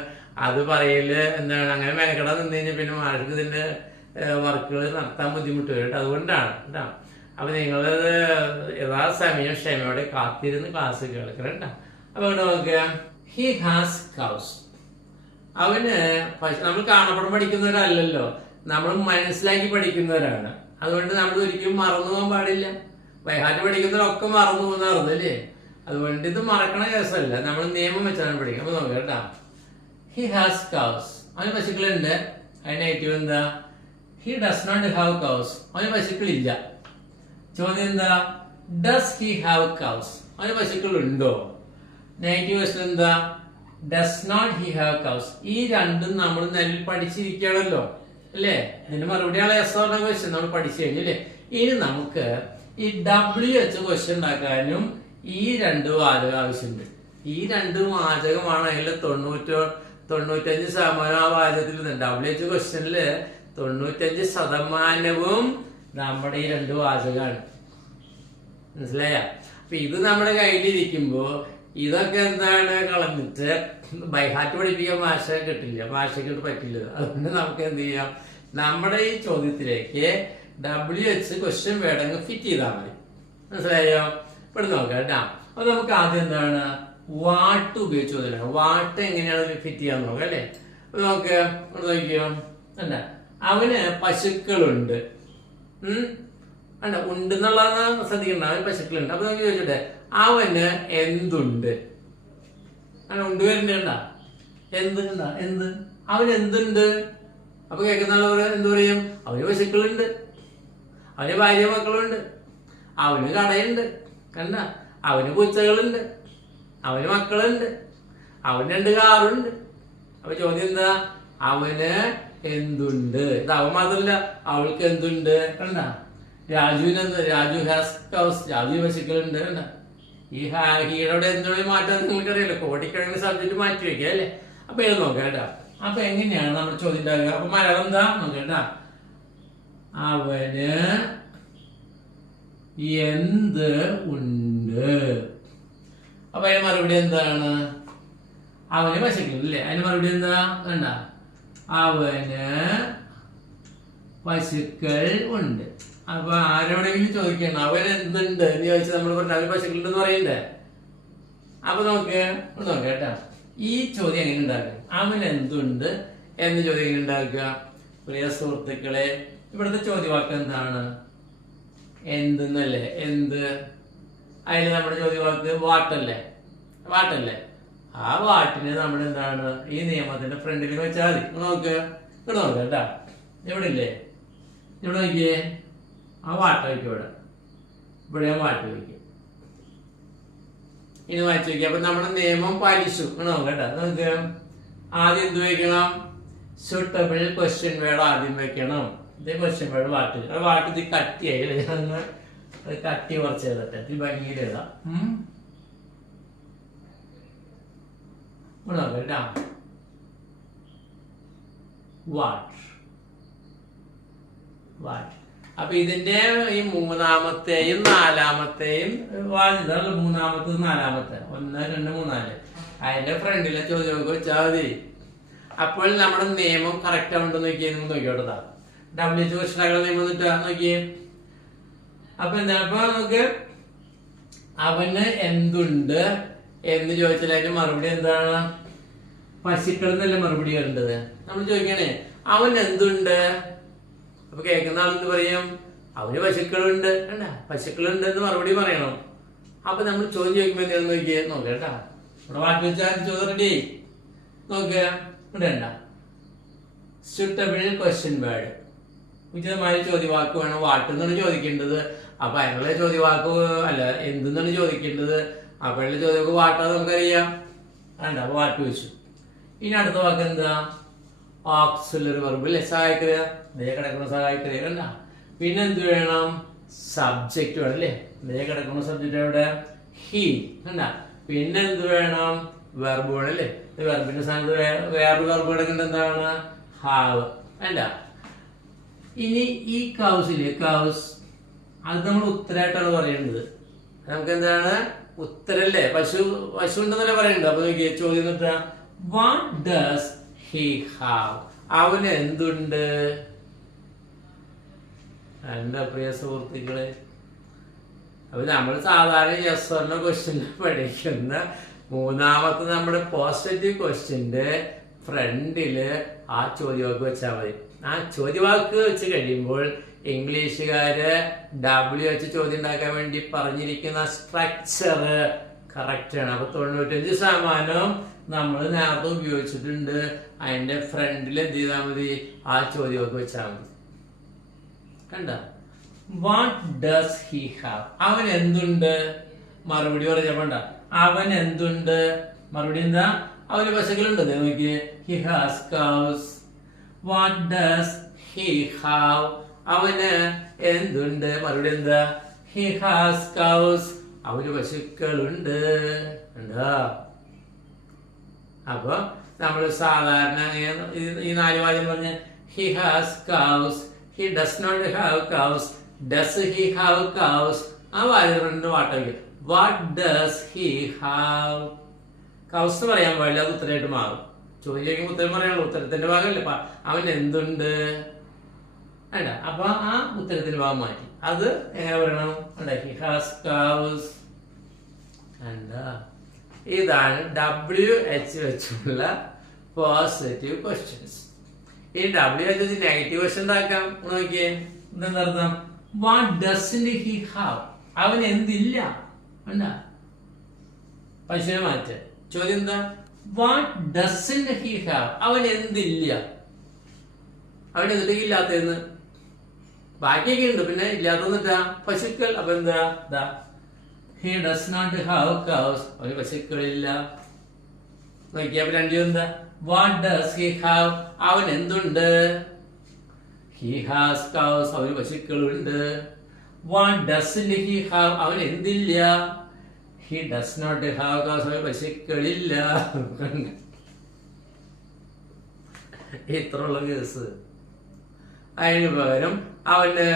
അത് പറയല് എന്താണ് അങ്ങനെ മെനക്കെടാൻ നിന്ന് കഴിഞ്ഞാൽ പിന്നെ മാഷക്ക് ഇതിന്റെ വർക്കുകൾ നടത്താൻ ബുദ്ധിമുട്ട് വരും. അതുകൊണ്ടാണ് കേട്ടോ. അപ്പൊ നിങ്ങളത് യഥാസമയം ക്ഷമയോടെ കാത്തിരുന്ന് ക്ലാസ് കേൾക്കണം കേട്ടോ. അപ്പൊ ഇവിടെ നോക്കുക, ഹി ഹാസ് കൗസ്. അവന് നമ്മൾ കാണപ്പെടാൻ പഠിക്കുന്നവരല്ലല്ലോ, നമ്മൾ മനസ്സിലാക്കി പഠിക്കുന്നവരാണ്. അതുകൊണ്ട് നമ്മൾ ഒരിക്കലും മറന്നു പോകാൻ പാടില്ല. വൈഹാറ്റ് പഠിക്കുന്നവരൊക്കെ മറന്നു പോകുന്നതായിരുന്നു അല്ലേ. അതുകൊണ്ട് ഇത് മറക്കണ കേസല്ല, നമ്മൾ നിയമം വെച്ചാണ് പഠിക്കുക. അപ്പൊ നോക്കുക കേട്ടാ, ഹി ഹാസ് കൗസ്. അവന് പശുക്കളുണ്ട്. അതിന് നെഗറ്റീവ് എന്താ, he does not have cows. അവന് പശുക്കളില്ല. ചോദ്യം എന്താ, ഡസ് ഹി ഹാവ് കൗസ്. അവന് പശുക്കളുണ്ടോ. നെഗറ്റീവ് ക്വസ്റ്റ്യൻ എന്താ, does not he have cows. ഈ രണ്ടും നമ്മൾ നെല്ലിൽ പഠിച്ചിരിക്കണല്ലോ അല്ലേ. ഇതിന്റെ മറുപടിയാണ് എസ് പറഞ്ഞ ക്വസ്റ്റ്യൻ നമ്മൾ പഠിച്ചു കഴിഞ്ഞു അല്ലേ. ഇനി നമുക്ക് ഈ WH ക്വസ്റ്റ്യൻ ഉണ്ടാക്കാനും ഈ 2 വാചകം ആവശ്യമുണ്ട്. ഈ 2 വാചകമാണ് അതിൽ 95% ആ വാചകത്തിൽ. WH ക്വസ്റ്റ്യനില് 95% നമ്മുടെ ഈ 2 വാചകമാണ്. മനസ്സിലായ. അപ്പൊ ഇത് നമ്മുടെ കയ്യിലിരിക്കുമ്പോ ഇതൊക്കെ എന്താണ് കളഞ്ഞിട്ട് ബൈഹാർട്ട് പഠിപ്പിക്കാൻ ഭാഷ കിട്ടില്ല, ഭാഷയ്ക്ക് പറ്റില്ല. അതുകൊണ്ട് നമുക്ക് എന്ത് ചെയ്യാം, നമ്മുടെ ഈ ചോദ്യത്തിലേക്ക് WH ക്വസ്റ്റ്യൻ വേണമെങ്കിൽ ഫിറ്റ് ചെയ്താൽ മതി. മനസ്സിലായോ. ഇവിടെ നോക്കാം കേട്ടാ. അപ്പൊ നമുക്ക് ആദ്യം എന്താണ് വാട്ട് ഉപയോഗിച്ച് ചോദ്യം. വാട്ട് എങ്ങനെയാണ് ഫിറ്റ് ചെയ്യാൻ നോക്കാം അല്ലെ. നോക്ക് നോക്കിയോ, അല്ല അവന് പശുക്കളുണ്ട്. അല്ല ഉണ്ട് എന്നുള്ളതാണ് ശ്രദ്ധിക്കണ്ട. അവന് പശുക്കളുണ്ട്. അപ്പൊ നമുക്ക് ചോദിച്ചോട്ടെ, അവന് എന്തുണ്ട്. അങ്ങനെ ഉണ്ട് വരുന്നുണ്ട, എന്തുണ്ടാ, എന്ത് അവന് എന്തുണ്ട്. അപ്പൊ കേൾക്കുന്ന ആള് എന്ത് പറയും, അവന് പശുക്കളുണ്ട്, അവന് ഭാര്യ മക്കളുണ്ട്, അവന് കടയുണ്ട്, കണ്ട അവന് പൂച്ചകളുണ്ട്, അവന് മക്കളുണ്ട്, അവന് 2 കാറുണ്ട്, അപ്പൊ ചോദ്യം എന്താ? അവന് എന്തുണ്ട്? ഇത് അവൻ മാത്രല്ല, അവൾക്ക് എന്തുണ്ട്? കണ്ട, രാജുവിന് എന്ത്? Raju has cows. രാജു പശുക്കളുണ്ട്. കണ്ട, ഈ ഹീയുടെ എന്തുകൊണ്ട് മാറ്റാൻ നിങ്ങൾക്ക് അറിയാലോ. കോടിക്കണക്കിന് സബ്ജക്ട് മാറ്റി വെക്കുക അല്ലേ? അപ്പൊ ഇത് നോക്കാം കേട്ടാ. അപ്പൊ എങ്ങനെയാണ് നമ്മൾ ചോദ്യം ഉണ്ടാകുക? അപ്പൊ മലയാളം എന്താ നോക്കേട്ടാ? അവന് എന്ത് ഉണ്ട്? അപ്പൊ അതിന് മറുപടി എന്താണ്? അവന് പശുക്കളില്ലേ? അതിന് മറുപടി എന്താ? കണ്ട, അവന് പശുക്കൾ ഉണ്ട്. അപ്പൊ ആരോടെങ്കിലും ചോദിക്കണം അവൻ എന്തുണ്ട് എന്ന് ചോദിച്ചാൽ നമ്മൾ പറഞ്ഞു അവന് പശുക്കളുണ്ടെന്ന് പറയണ്ടേ? അപ്പൊ നോക്കാം കേട്ടാ. ഈ ചോദ്യം എങ്ങനെ ഉണ്ടാക്കുക? അവൻ എന്തുണ്ട് എന്ന് ചോദ്യം എങ്ങനെ ഉണ്ടാക്കുക? പ്രിയ സുഹൃത്തുക്കളെ, ഇവിടുത്തെ ചോദ്യവാക്ക് എന്താണ്? എന്തെന്നല്ലേ? എന്ത്? അതിന് നമ്മുടെ ചോദ്യവാക്ക് വാട്ടല്ലേ? ആ വാട്ടിന് നമ്മൾ എന്താണ് ഈ നിയമത്തിന്റെ ഫ്രണ്ടിൽ വെച്ചാൽ മതി. ഇവിടെ നോക്കാം കേട്ടാ. ഇവിടെ ഇല്ലേ? ഇവിടെ നോക്കിയേ, ആ വാട്ട വയ്ക്കും. ഇവിടെ ഞാൻ വാട്ട് വയ്ക്കും. ഇനി വായിച്ചു വയ്ക്കുക. അപ്പൊ നമ്മുടെ നിയമം പാലിച്ചു നോക്കാം കേട്ടാ. നമുക്ക് ആദ്യം എന്ത് വയ്ക്കണം? suitable question വേർഡ് ആദ്യം വെക്കണം. ഇത് ക്വസ്റ്റ്യൻ വേർഡ് വാട്ട്. വാട്ട് ഇത് കട്ടിയായി കട്ടി കുറച്ച് എഴുതട്ടെ. ഇത് ഭംഗിയിൽ എഴുതാം. കേട്ടാ. വാട്ട്. അപ്പൊ ഇതിന്റെ ഈ മൂന്നാമത്തെയും നാലാമത്തെയും മൂന്നാമത്തത് നാലാമത്തെ 1 2 3 4 അതിന്റെ ഫ്രണ്ടിലെ ചോദ്യം വെച്ചാൽ മതി. അപ്പോൾ നമ്മുടെ നിയമം കറക്റ്റ് ആവുണ്ടോ നോക്കിയോട്ടതാ. WHO കൃഷ്ണകളുടെ നിയമം നോക്കിയേ. അപ്പൊ എന്താ? അപ്പൊ നമുക്ക് അവന് എന്തുണ്ട് എന്ന് ചോദിച്ചാൽ അതിന്റെ മറുപടി എന്താണ്? പശുക്കൾ എന്നല്ലേ മറുപടി വരേണ്ടത്. നമ്മൾ ചോദിക്കണേ അവൻ എന്തുണ്ട്? അപ്പൊ കേൾക്കുന്ന ആളെന്ത് പറയും? അവന് പശുക്കളുണ്ട്. കണ്ട, പശുക്കളുണ്ട് എന്ന് മറുപടി പറയണം. അപ്പൊ നമ്മൾ ചോദ്യം ചോദിക്കുമ്പോ എന്താണെന്ന് നോക്കേട്ടാ. ഇവിടെ വാട്ട് വെച്ചാൽ ചോദ്യം റെഡി. നോക്കണ്ട, suitable question word. ഉചിതമായ ചോദ്യവാക്ക് വേണം. വാട്ട് എന്നാണ് ചോദിക്കേണ്ടത്. അപ്പൊ അതിനുള്ള ചോദ്യവാക്ക് അല്ല എന്തെന്നാണ് ചോദിക്കേണ്ടത്. അപ്പോഴുള്ള ചോദ്യവാക്ക് വാട്ടാന്ന് നമുക്കറിയാം. വേണ്ട, അപ്പൊ വാട്ട് വെച്ചു. ഇനി അടുത്ത വാക്ക് എന്താ? ഓക്സിലറി വെർബ് അല്ലേ? സഹായിക്കുക. ഇതേ കിടക്കുന്ന സഹായിക്കുക. കണ്ട, പിന്നെ എന്ത് വേണം? സബ്ജക്റ്റ് വേണം അല്ലേ? ഇതേ കിടക്കുന്ന സബ്ജക്റ്റ് എവിടെ? ഹി. കണ്ട, പിന്നെ എന്ത് വേണം? വെർബ് വേണം അല്ലേ? വെർബിന്റെ സ്ഥാനത്ത് വേറൊരു വെർബ് കിടക്കേണ്ടത് എന്താണ്? ഹാവ്. വേണ്ട. ഇനി ഈ കൗസില്ലേ, കൗസ്, അത് നമ്മൾ ഉത്തരമായിട്ടാണ് പറയേണ്ടത്. നമുക്ക് എന്താണ്? ഉത്തരല്ലേ? പശു ഉണ്ടെന്നല്ലേ പറയണ്ടത്. അപ്പൊ നോക്കിയേ ചോദ്യം എന്താ? What does he have? അവന് എന്തുണ്ട്? എന്റെ പ്രിയ സുഹൃത്തുക്കളെ, അപ്പൊ നമ്മൾ സാധാരണ യെസ് ഓർ നോ ക്വസ്റ്റ്യൻ പഠിക്കുന്ന മൂന്നാമത്തെ നമ്മുടെ പോസിറ്റീവ് ക്വസ്റ്റ്യന്റെ ഫ്രണ്ടില് ആ ചോദ്യവാക്ക് വെച്ചാൽ മതി. ആ ചോദ്യവാക്ക് വെച്ച് കഴിയുമ്പോൾ ഇംഗ്ലീഷുകാര് W വെച്ച് ചോദ്യം ഉണ്ടാക്കാൻ വേണ്ടി പറഞ്ഞിരിക്കുന്ന സ്ട്രക്ചർ കറക്റ്റ് ആണ്. അപ്പൊ 95% നമ്മൾ നേരത്തെ ഉപയോഗിച്ചിട്ടുണ്ട്. അതിന്റെ ഫ്രണ്ടിൽ എന്ത് ചെയ്താൽ മതി? ആ ചോദ്യമൊക്കെ വെച്ചാൽ മതി. കണ്ട, വാട്ട് ഡസ് ഹി ഹാവ്? അവൻ എന്തുണ്ട്? മറുപടി പറഞ്ഞപ്പോണ്ട അവൻ എന്തുണ്ട്? മറുപടി എന്താ? അവന് പശുക്കളുണ്ട്. നോക്കിയേ, he has cows. What does he have? അവന് എന്തുണ്ട്? മറുപടി എന്താ? He has cows. അവന് പശുക്കളുണ്ട്. എന്താ? അപ്പൊ നമ്മൾ സാധാരണ ഈ 4 വാചകം പറഞ്ഞ he has cows, he does not have cows, does he have cows. ആ വാചകം വാട്ടാക്കി what does he have? Cows എന്ന് പറയാൻ പാടില്ല, അത് ഉത്തരമായിട്ട് മാറും. ചോദ്യം ചോദിക്കുമ്പോൾ ഉത്തരം പറയാനുള്ള ഉത്തരത്തിന്റെ ഭാഗമല്ലേ. അവൻ എന്തുണ്ട്? വേണ്ട, അപ്പൊ ആ ഉത്തരത്തിന്റെ ഭാഗം മാറ്റി അത് എങ്ങനെ പറയണം? He has cows. എന്താ? ഇതാണ് WH വെച്ചുള്ള പോസിറ്റീവ് ക്വസ്റ്റ്യൻസ്. ഈ WH വെച്ച് നെഗറ്റീവ് ക്വസ്റ്റ്യൻ ഉണ്ടാക്കാം. നോക്കിയേ, എന്താർത്ഥം? What doesn't he have? അവൻ എന്തില്ല? വേണ്ട, പശുവിനെ മാറ്റ. ചോദ്യം എന്താ? What doesn't he have? അവൻ എന്തില്ല? അവൻ എന്തിലേക്ക് ഇല്ലാത്തതെന്ന്? ബാക്കിയൊക്കെ ഉണ്ട്, പിന്നെ ഇല്ലാത്തന്നിട്ടാ പശുക്കൾ. അപ്പൊ എന്താ? He does not have cows. അവന് പശുക്കളില്ല. നോക്കിയപ്പോ രണ്ടു എന്താ? What does he have? അവൻ എന്തുണ്ട്? He has cows. അവന് പശുക്കളുണ്ട്. What doesn't he have? അവൻ എന്തില്ല? He does not have cows. അവന് പശുക്കളില്ല. ഇത്രയുള്ള കേസ്. അതിന് പകരം അവന്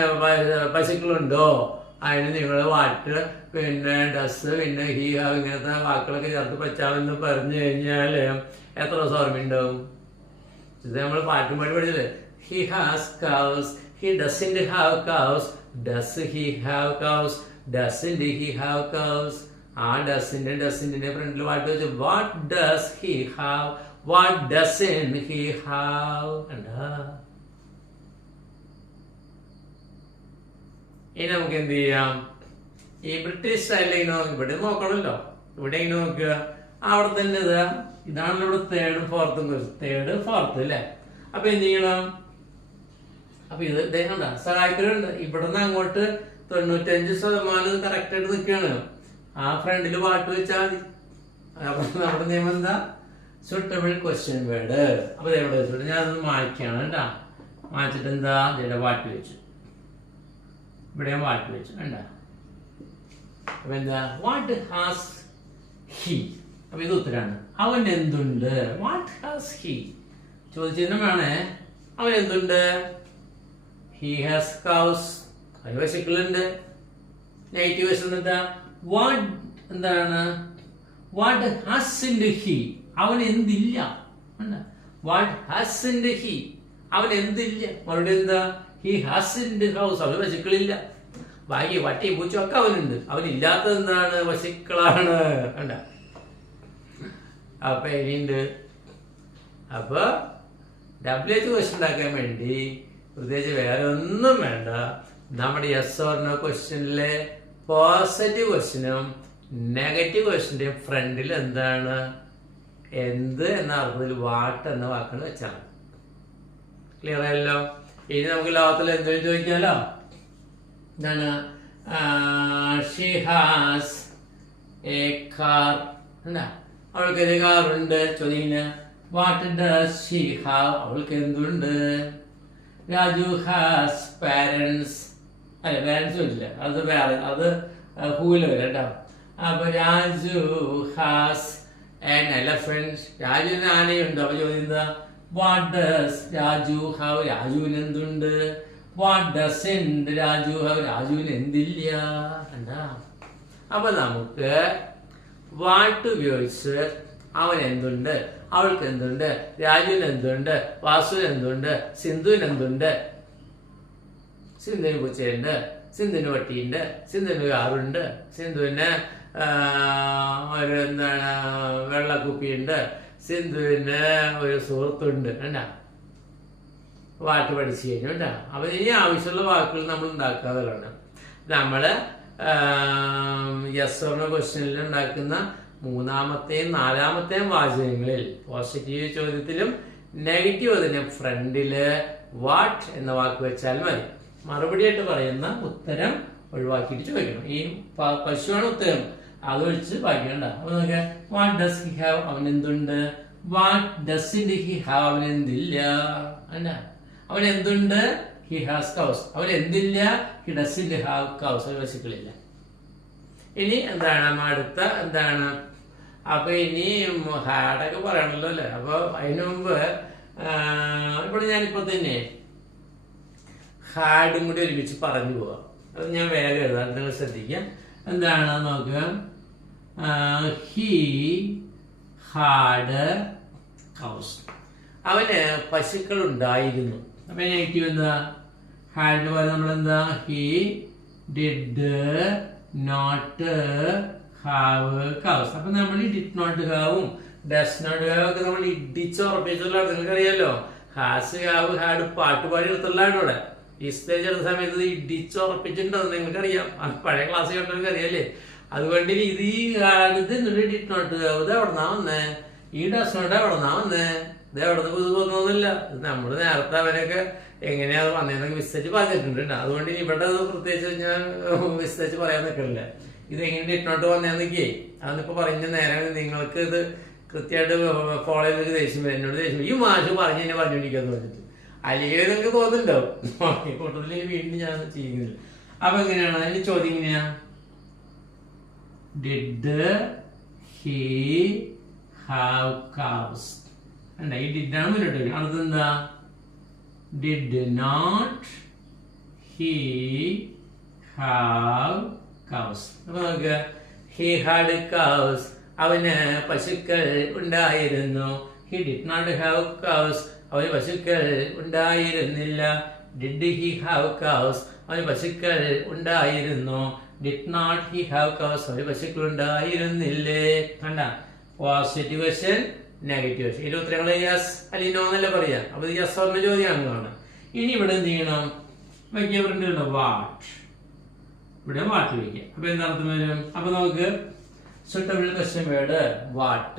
പശുക്കളുണ്ടോ? അതിന് നിങ്ങൾ വാട്ട് പിന്നെ ഡസ് പിന്നെ ഹി ഹാവ് ഇങ്ങനത്തെ വാക്കുകളൊക്കെ ചേർത്ത് പറ്റാമെന്ന് പറഞ്ഞു കഴിഞ്ഞാൽ എത്ര ദിവസം ഓർമ്മയുണ്ടാവും? ഇത് നമ്മൾ പാട്ടും പാടി പഠിച്ചില്ലേ? He has cows. He doesn't have cows. Does he have cows? Doesn't he have cows? ആ ഡസിന്റെ ഫ്രണ്ടിൽ വാട്ട് വെച്ചു. What does he have? What doesn't he have? കണ്ടാ? ഇനി നമുക്ക് എന്ത് ചെയ്യാം? ഈ ബ്രിട്ടീഷ് സ്റ്റൈലിൽ ഇവിടെ നോക്കണമല്ലോ. ഇവിടെ ഇങ്ങനെ നോക്കുക. അവിടെ തന്നെ ഇതാണല്ലോ ഇവിടെ തേർഡും ഫോർത്തും. തേർഡ് ഫോർത്ത് അല്ലേ? അപ്പൊ എന്ത് ചെയ്യണം? അപ്പൊ ഇത് ഇദ്ദേഹം സഹായിക്കലുണ്ട്. ഇവിടെ നിന്ന് അങ്ങോട്ട് 95% കറക്റ്റ് ആയിട്ട് നിൽക്കുകയാണ്. ആ ഫ്രണ്ടിൽ പാട്ട് വെച്ചാൽ മതി. അപ്പൊ നമ്മുടെ നിയമം എന്താ? സുട്ടബിൾ ക്വസ്റ്റ്യൻ വേർഡ്. അപ്പൊ എവിടെ വെച്ചിട്ട് ഞാനത് മായ്ക്കാണ് കേട്ടാ. മാറ്റിട്ട് എന്താ? ഇതിന്റെ പാട്ട് വെച്ചു. ഇവിടെ വാട്ട് വെച്ചു. വേണ്ട. അപ്പൊ എന്താ? What has he? അപ്പൊ ഇത് ഉത്തരാണ്. അവൻ എന്തുണ്ട്? What has he? ചോദിച്ചിരുന്ന വേണേ. അവൻ എന്തുണ്ട്? He has cows. അവന് പശുക്കളുണ്ട്. നെഗറ്റീവ് വശം എന്താ? വാട്ട് എന്താണ്? What hasn't he? അവൻ എന്തില്ല? What hasn't he? അവൻ എന്തില്ല? മറുപടി എന്താ? He hasn't cows. അവന് പശുക്കളില്ല. ബാക്കി വട്ടി പൂച്ചൊക്കെ അവനുണ്ട്. അവനില്ലാത്തത് എന്താണ്? പശുക്കളാണ്. കണ്ട? അപ്പൊ ഇനിയുണ്ട്. അപ്പൊ WH ക്വസ്റ്റ്യൻ ഉണ്ടാക്കാൻ വേണ്ടി പ്രത്യേകിച്ച് വേറെ ഒന്നും വേണ്ട. നമ്മുടെ യെസ് ഓർ നോ ക്വസ്റ്റ്യനിലെ പോസിറ്റീവ് ക്വസ്റ്റ്യനും നെഗറ്റീവ് ക്വസ്റ്റ്യന്റെയും ഫ്രണ്ടിൽ എന്താണ്? എന്ത് എന്ന അർത്ഥത്തിൽ വാട്ട് എന്ന വാക്കാണ് വെച്ചാൽ. ക്ലിയർ ആയല്ലോ? ഇനി നമുക്ക് ലോകത്തിൽ എന്തെങ്കിലും ചോദിക്കാലോ. എന്താണ്? She has A car. എന്താ? അവൾക്ക് ഒരു കാറുണ്ട്. ചോദിക്കുന്ന വാട്ട് ഡസ് ഷീ ഹാവ്? അവൾക്ക് എന്തുണ്ട്? Raju has parents. അല്ല, പാരൻസ് ഇല്ല. അത് വേറെ. അത് ഹൂല വരെ കേട്ടോ. അപ്പൊ രാജു ഹാസ് ആൻ എലഫന്റ്. രാജുവിന് ആനയുണ്ട്. അപ്പൊ ചോദിക്കുന്ന വാട്ട് ഡസ് രാജു ഹാവ്? രാജുവിന് എന്തുണ്ട്? What doesn't Raju have? രാജുവിന് എന്തില്ല? എന്താ? അപ്പൊ നമുക്ക് വാട്ട് ഉപയോഗിച്ച് അവൻ എന്തുണ്ട്, അവൾക്ക് എന്തുണ്ട്, രാജുവിന് എന്തുണ്ട്, വാസുവിന് എന്തുണ്ട്, സിന്ധുവിന് എന്തുണ്ട്? സിന്ധുവിന് പൂച്ചയുണ്ട്, സിന്ധുവിന് പട്ടിയുണ്ട്, സിന്ധുവിന് കാറുണ്ട്, സിന്ധുവിന് ഒരു എന്താണ് വെള്ളക്കുപ്പിയുണ്ട്, സിന്ധുവിന് ഒരു സുഹൃത്തുണ്ട്. വേണ്ട വാക്ക് പഠിച്ചു കഴിഞ്ഞു കേട്ടോ. അപ്പൊ ഇനി ആവശ്യമുള്ള വാക്കുകൾ നമ്മൾ ഉണ്ടാക്കാതെയാണ്. നമ്മള് യെസ് ഓർ നോ ക്വസ്റ്റ്യനിൽ ഉണ്ടാക്കുന്ന മൂന്നാമത്തെയും നാലാമത്തെയും വാചകങ്ങളിൽ പോസിറ്റീവ് ചോദ്യത്തിലും നെഗറ്റീവ് അതിന്റെ ഫ്രണ്ടില് വാട്ട് എന്ന വാക്ക് വെച്ചാൽ മതി. മറുപടിയായിട്ട് പറയുന്ന ഉത്തരം ഒഴിവാക്കിയിട്ട് ചോദിക്കണം. ഈ പശുവാണ് ഉത്തരം, അത് ഒഴിച്ച് ബാക്കിയുണ്ട. അപ്പൊ നോക്കുക, വാട്ട് ഡസ് ഹി ഹാവ്? അവൻ എന്തുണ്ട്? What doesn't he have? അവൻ എന്തില്ല. അല്ല, അവൻ എന്തുണ്ട്? He has cows. അവൻ എന്തില്ല? He doesn't have cows. അവൻ പശുക്കളില്ല. ഇനി എന്താണ് അടുത്ത എന്താണ്? അപ്പൊ ഇനി ഹാഡൊക്കെ പറയണല്ലോ അല്ലെ. അപ്പൊ അതിനു മുമ്പ് ഇവിടെ ഞാനിപ്പോ തന്നെ ഹാഡും കൂടി ഒരുമിച്ച് പറഞ്ഞു പോവാം. അത് ഞാൻ വേഗം എഴുതാം, നിങ്ങൾ ശ്രദ്ധിക്കാം. എന്താണ് നോക്കുക. He had cows. അവന് പശുക്കൾ ഉണ്ടായിരുന്നു. അപ്പൊ നെഗറ്റീവ് എന്താ? ഹാഡിന് പോലെ നമ്മളെന്താ? He did not have cows. അപ്പൊ നമ്മൾ ഈ ഡിഡ് നോട്ട് ഹാവും ഡസ് നോട്ട് ഹാവ് ഒക്കെ നമ്മൾ ഇടിച്ച് ഉറപ്പിച്ചുള്ള നിങ്ങൾക്കറിയാലോ. ഹാസ് ഹാവ് ഹാഡ് പാട്ടുപാടി എടുത്തുള്ളതാണ് ഇവിടെ. ഈ സ്റ്റേജ് എടുത്ത സമയത്ത് ഇടിച്ച് ഉറപ്പിച്ചിട്ടുണ്ടോ നിങ്ങൾക്കറിയാം. പഴയ ക്ലാസ് കേട്ടവർക്ക് അറിയാലേ. അതുകൊണ്ട് ഇത് ഈ ഇത് ഡിഡ് നോട്ട് ഹാവ് ഇത് എവിടെന്നാ വന്നേ? ഈ ഡസ് നോട്ട് എവിടെന്നാ വന്നേ? ഇത് എവിടെ വന്നൊന്നുമില്ല. നമ്മള് നേരത്തെ അവനൊക്കെ എങ്ങനെയാ വന്നതെന്നൊക്കെ വിസ്തരിച്ച് പറഞ്ഞിട്ടുണ്ട്. അതുകൊണ്ട് ഇവിടെ പ്രത്യേകിച്ച് ഞാൻ വിസ്തരിച്ച് പറയാൻ നിൽക്കണില്ല. ഇത് എങ്ങനെ ഡിഡ് നോട്ട് വന്നേന്നൊക്കെ അതൊന്നിപ്പോ പറഞ്ഞ നേരം നിങ്ങൾക്ക് ഇത് കൃത്യമായിട്ട് ഫോളോ ചെയ്ത് ദേഷ്യം വരും. എന്നോട് ദേഷ്യം ഈ മാഷ് പറഞ്ഞുകൊണ്ടിരിക്കാന്ന് പറഞ്ഞിട്ട് അല്ലെങ്കിൽ നിങ്ങൾക്ക് തോന്നുന്നുണ്ടാവും കൂട്ടത്തിൽ വീണ്ടും ഞാൻ ചെയ്യുന്നില്ല. അപ്പൊ എങ്ങനെയാണ് അതിന് ചോദ്യം എങ്ങനെയാ? Did he have cows? ഈ ഡിഡാണ് മുന്നോട്ട് വരും. അടുത്തെന്താ? Did not he have cows? അപ്പൊ നോക്കുക, ഹി ഹാഡ് കൗസ്, അവന് പശുക്കൾ ഉണ്ടായിരുന്നു. He did not have cows, അവന് പശുക്കൾ ഉണ്ടായിരുന്നില്ല. ഡിഡ് ഹി ഹാവ് കൗസ്, അവന് പശുക്കൾ ഉണ്ടായിരുന്നു. Did not he have cows, അവന് പശുക്കൾ ഉണ്ടായിരുന്നില്ലേ? കണ്ട, പോസിറ്റീവ് ക്വസ്റ്റ്യൻ, നെഗറ്റീവ് ക്വസ്റ്റ്യൻ. ഇതിന്റെ ഉത്തരങ്ങൾ യെസ് അല്ലെങ്കിൽ നോ എന്നല്ല പറയാ. അപ്പൊ ഇത് യെസ് ഓറിന്റെ ചോദ്യമാണ്. ഇനി ഇവിടെ എന്ത് ചെയ്യണം? വയ്ക്കുക പ്രിന്റ് വാട്ട്, ഇവിടെ വാട്ട് വയ്ക്കുക. അപ്പൊ എന്താർത്ഥം വരും? അപ്പൊ നമുക്ക് suitable question word what,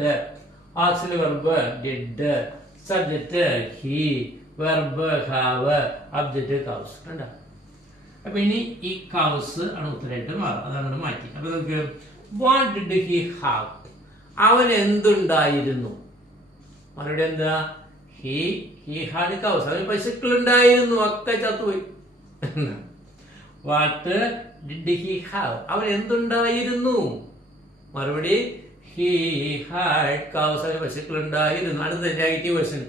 auxiliary verb did, subject he, verb have, object cows. കണ്ടോ? അപ്പൊ ഇനി ഈ കൗസ് ആണ് ഉത്തരമായിട്ട് മാറും. അതങ്ങോട്ട് മാറ്റി. അപ്പൊ നമുക്ക് വാട്ട് ഡിഡ് ഹി ഹാവ്, അവൻ എന്തുണ്ടായിരുന്നു? മറുപടി എന്താ? ഹി ഹാഡ് കൗസ്, അവന് പശുക്കൾ ഉണ്ടായിരുന്നു, ഒക്കെ ചത്തുപോയി. വാട്ട് ഡിഡ് ഹി ഹാവ്, അവൻ എന്തുണ്ടായിരുന്നു? മറുപടി ഹി ഹാഡ് കൗസ്, അവന് പശുക്കൾ ഉണ്ടായിരുന്നു. അടുത്ത negative question,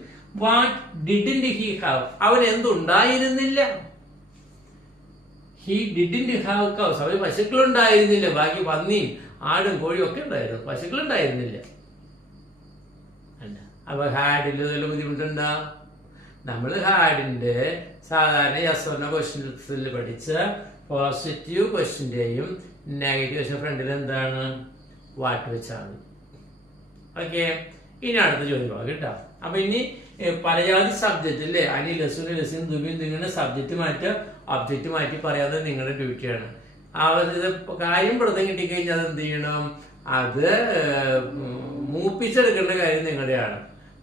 what didn't he have, അവൻ എന്തുണ്ടായിരുന്നില്ല? ഹി ഡിഡ്ന്റ് ഹാവ് കൗസ്, അവന് പശുക്കൾ ഉണ്ടായിരുന്നില്ല. ബാക്കി പന്നിയും ആടും കോഴിയും ഒക്കെ ഉണ്ടായിരുന്നു, പശുക്കൾ ഉണ്ടായിരുന്നില്ല. അപ്പൊ ഹാഡിൽ വല്ല ബുദ്ധിമുട്ടുണ്ടാ? നമ്മൾ ഹാഡിന്റെ സാധാരണ യെസ് പറഞ്ഞ ക്വസ്റ്റ്യൻസിൽ പഠിച്ച പോസിറ്റീവ് ക്വസ്റ്റ്യന്റെയും നെഗറ്റീവ് ക്വസ്റ്റ്യൻ ഫ്രണ്ടിൽ എന്താണ്? വാട്ട് വെച്ചാണ്. ഓക്കെ, ഇനി അടുത്ത ചോദ്യം കേട്ടോ. അപ്പൊ ഇനി പലജാതി സബ്ജക്റ്റ് അല്ലേ, അനി ലസുന് ലസും ദുബിയും നിങ്ങളുടെ സബ്ജക്റ്റ് മാറ്റുക, ഒബ്ജക്റ്റ് മാറ്റി പറയാതെ നിങ്ങളുടെ ഡ്യൂട്ടിയാണ്. ഇത് കാര്യം പിടുത്തം കിട്ടിക്കഴിഞ്ഞാൽ അത് എന്ത് ചെയ്യണം? അത് മൂപ്പിച്ചെടുക്കേണ്ട കാര്യം നിങ്ങളുടെയാണ്.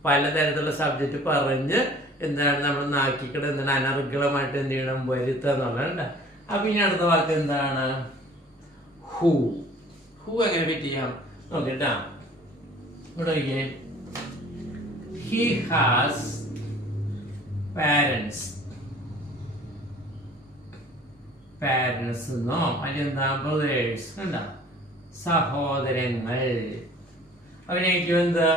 പലതരത്തിലുള്ള സബ്ജക്റ്റ് പറഞ്ഞ് എന്താണ് നമ്മൾ നാക്കിക്കട എന്താണ് അനർഗളമായിട്ട് എന്ത് ചെയ്യണം? വരുത്തുക എന്നുള്ളതാണ്. അപ്പൊ ഇനി അടുത്ത വാക്ക് എന്താണ്? ഹൂ. ഹൂ എങ്ങനെ ഫിറ്റ് ചെയ്യാം നോക്കിട്ടാ. ഇവിടെ ഹി ഹാസ് പാരന്റ്സ്. പാരന്റ്സ് എന്നോ അതിലെന്താ? ബ്രദേഴ്സ്. കണ്ട, സഹോദരങ്ങൾ. അവനേക്കും എന്താ?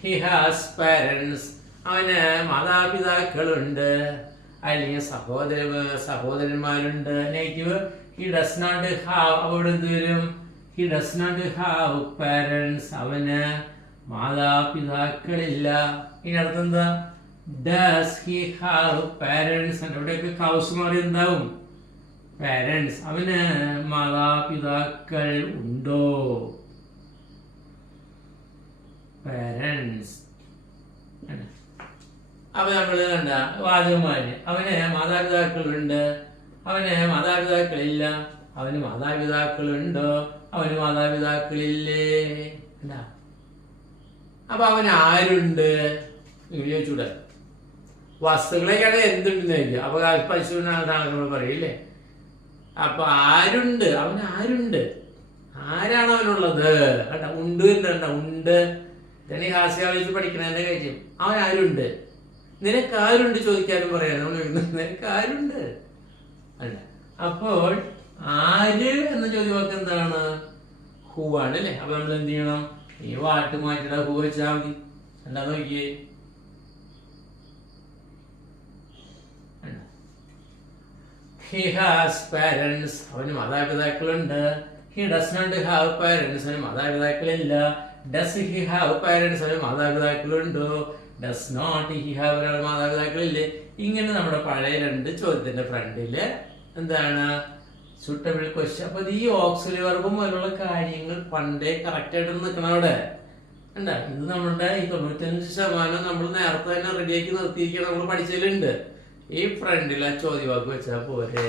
ഹി ഹാസ് പാരന്റ്സ്, അവന് മാതാപിതാക്കളുണ്ട് അല്ലെങ്കിൽ സഹോദരന്മാരുണ്ട്. Negative he does not have, അവിടെ എന്ത് വരും? He does not have parents, അവന് മാതാപിതാക്കളില്ല. ഇനി അടുത്തെന്താ? ഡസ് ഹി ഹാവ് പാരന്റ്സ്, അവിടെയൊക്കെ ഹൗസ് മാറി എന്താവും? പാരന്റ്സ്, അവന് മാതാപിതാക്കൾ ഉണ്ടോ? പാരന്റ്സ്. അപ്പൊ നമ്മള് കണ്ട വാചകന്മാര്, അവന് മാതാപിതാക്കളുണ്ട്, അവന് മാതാപിതാക്കളില്ല, അവന് മാതാപിതാക്കളുണ്ടോ, അവന് മാതാപിതാക്കളില്ലേ? അപ്പൊ അവന് ആരുണ്ട്? ചോദിച്ചൂടെ? വസ്തുക്കളെക്കാണ് എന്തുണ്ടെന്ന് ചോദിക്കുക. അപ്പൊ പശുവിനാണെന്ന് പറയില്ലേ? അപ്പൊ ആരുണ്ട്? അവന് ആരുണ്ട്? ആരാണ് അവനുള്ളത്? കേട്ടാ, ഉണ്ട് കണ്ട, ഉണ്ട്. ഇതാണ് ഈ ഹാസ്യാലോചിച്ച് പഠിക്കണതിന്റെ കാര്യം. അവൻ ആരുണ്ട്? നിനക്ക് ആരുണ്ട് ചോദിക്കാനും പറയാനും നിനക്ക് ആരുണ്ട് അല്ല. അപ്പോൾ ആര് എന്ന ചോദ്യവാക്ക് എന്താണ്? ഹൂ ആണ് അല്ലെ. അപ്പൊ നമ്മൾ എന്ത് ചെയ്യണം? ഈ വാട്ട് മാറ്റിട ഹൂ വെച്ചാൽ മതി. എന്താ നോക്കിയേ, ഹി ഹാസ് പാരന്റ്സ്, അവന് മാതാപിതാക്കളുണ്ട്. He does not have parents, അവന് മാതാപിതാക്കളില്ല. ഡസ് ഹി ഹാവ് പാരന്റ്സ്, അവന് മാതാപിതാക്കളുണ്ടോ? ഡസ് നോട്ട് ഹി ഹാവ്, ഒരാൾ മാതാപിതാക്കളില്ലേ? ഇങ്ങനെ നമ്മുടെ പഴയ രണ്ട് ചോദ്യത്തിന്റെ ഫ്രണ്ടില് എന്താണ്? Suitable question. അപ്പൊ ഈ ഓക്സിലറി വെർബ് പോലുള്ള കാര്യങ്ങൾ പണ്ടേ കറക്റ്റ് ആയിട്ട് നിൽക്കണം അവിടെ. എന്താ ഇത് നമ്മളുടെ ഈ 95% നമ്മൾ നേരത്തെ തന്നെ റെഡിയാക്കി നിർത്തിയിരിക്കുക, നമ്മൾ പഠിച്ചതിലുണ്ട്. ഈ ഫ്രണ്ടിൽ ആ ചോദ്യവാക്ക് വെച്ചാൽ പോരെ.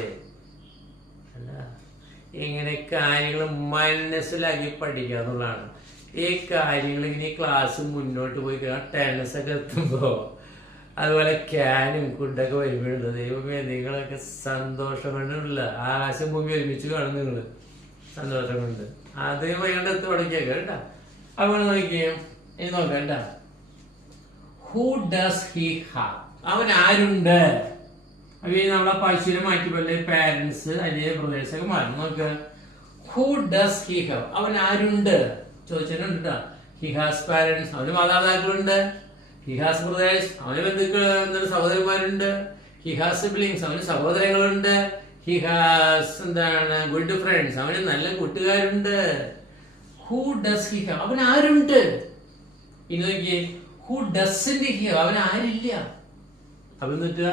അല്ല, ഇങ്ങനെ കാര്യങ്ങൾ മനസ്സിലാക്കി പഠിക്കുക എന്നുള്ളതാണ്. ഈ കാര്യങ്ങൾ ഇങ്ങനെ ക്ലാസ് മുന്നോട്ട് പോയി ടെൻസ് ഒക്കെ എത്തുമ്പോ അതുപോലെ ക്യാനും ഫുഡൊക്കെ വരുമ്പോഴുള്ള ദൈവമേ നിങ്ങളൊക്കെ സന്തോഷം കൊണ്ടുള്ള ആകാശം ഭൂമി ഒരുമിച്ച് കാണും നിങ്ങള് സന്തോഷം കൊണ്ട്. അതേ വൈകണ്ട് എത്തി തുടങ്ങിയേക്കാം കേട്ടാ. അപ്പോൾ നോക്കിയേ ഇനി നോക്കണ്ട. Who does he have? അവൻ ആരുണ്ട്? അപ്പൊ ഈ നമ്മളെ പശുവിനെ മാറ്റി പോലെ പാരന്റ്സ് അല്ലെങ്കിൽ ബ്രദേഴ്സ് ഒക്കെ മാറും. നോക്ക്, ഹൂ ഡസ് ഹി ഹാവ്? അവൻ ആരുണ്ട് ചോദിച്ചിട്ടുണ്ട്. ഹി ഹാസ് പാരന്റ്സ്, അവന് മാതാപിതാക്കളുണ്ട്. ഹി ഹാസ് ബ്രദേഴ്സ്, അവന് ബന്ധുക്കൾ സഹോദരന്മാരുണ്ട്. ഹി ഹാസ് സിബ്ലിങ്സ്, അവന് സഹോദരങ്ങളുണ്ട്. ഹി ഹാസ് എന്താണ് ഗുഡ് ഫ്രണ്ട്സ്, അവന് നല്ല കൂട്ടുകാരുണ്ട്. Who does he have? അവൻ ആരുണ്ട്? ഇനി നോക്കിയേ, ഹൂ ഡസന്റ് ഹി ഹാവ്? അവൻ ആരില്ല. അപ്പൊ എന്നിട്ട്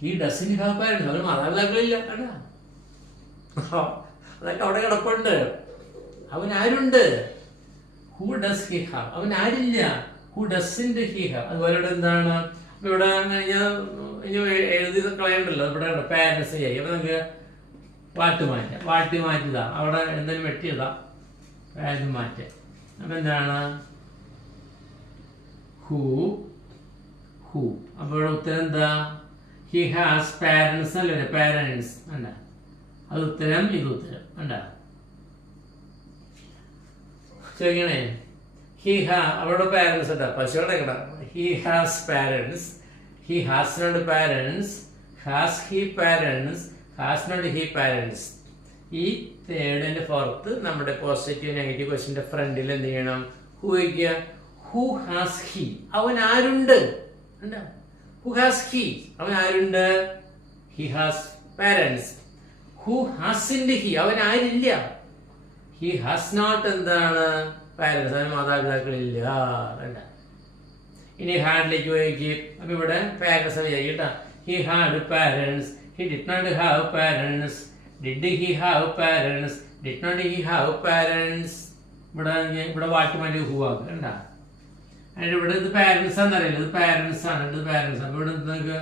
ഹി ഡസന്റ് ഹാവ് പാരന്റ്സ്, അവന് മാതാപിതാക്കളില്ല. കേട്ടാ, അതൊക്കെ അവിടെ കിടപ്പുണ്ട്. അവൻ ആരുണ്ട്? Who does he have? അവൻ ആരില്ല. Who doesn't he have? അതുപോലെ ഇവിടെ എന്താണ്, ഇവിടെ ഇനി എഴുതി കളയണ്ടല്ലോ. ഇവിടെ പാരന്റ്സ് ആയി. അപ്പൊ നമുക്ക് വാട്ടി മാറ്റിയതാ. അവിടെ എന്തെങ്കിലും വെട്ടിയതാ, പാരന്റ് മാറ്റാം. അപ്പൊ എന്താണ് ഹൂ. അപ്പൊ ഇവിടെ ഉത്തരം എന്താ? ഹി ഹാസ് പാരന്റ്സ് അല്ലേ? പാരന്റ്സ് അല്ല, അത് ഉത്തരം, ഇത് ഉത്തരം. അല്ല ചോദിക്കണേ, അവരുടെ പാരന്റ്സ് ഉണ്ടാ പശുവിടെ കിട. He has parents, he has not parents, has he parents, has not he parents. ഈ തേർഡ് ആൻഡ് ഫോർത്ത് നമ്മുടെ പോസിറ്റീവ് നെഗറ്റീവ് ക്വസ്റ്റിന്റെ ഫ്രണ്ടിൽ എന്ത് ചെയ്യണം? ഹൂ വയ്ക്കുക. Who has he? അവൻ ആരുണ്ട്? Who has he? അവൻ ആരുണ്ട്? He has parents. Who hasn't he? അവൻ ആരില്ല. ഹി ഹാസ് നോട്ട് എന്താണ് പാരന്റ്സ്, അവന് മാതാപിതാക്കളില്ല. ഇനി ഹാഡിലേക്ക് പോയി. അപ്പൊ ഇവിടെ പാരന്റ്സ് വിചാരിക്കട്ടാ. He had parents, he did not have parents, did he have parents, did not he have parents. ഇവിടെ വാക്ക് മാറ്റി ഹൂ ആക്കുക. കണ്ടാ, അതിന്റെ ഇവിടെ ഇത് പാരന്റ്സ് ആണെന്നറിയില്ല, ഇത് പാരന്റ്സ് ആണ്, ഇത് പാരന്റ്സ്. അപ്പൊ ഇവിടെ എന്താ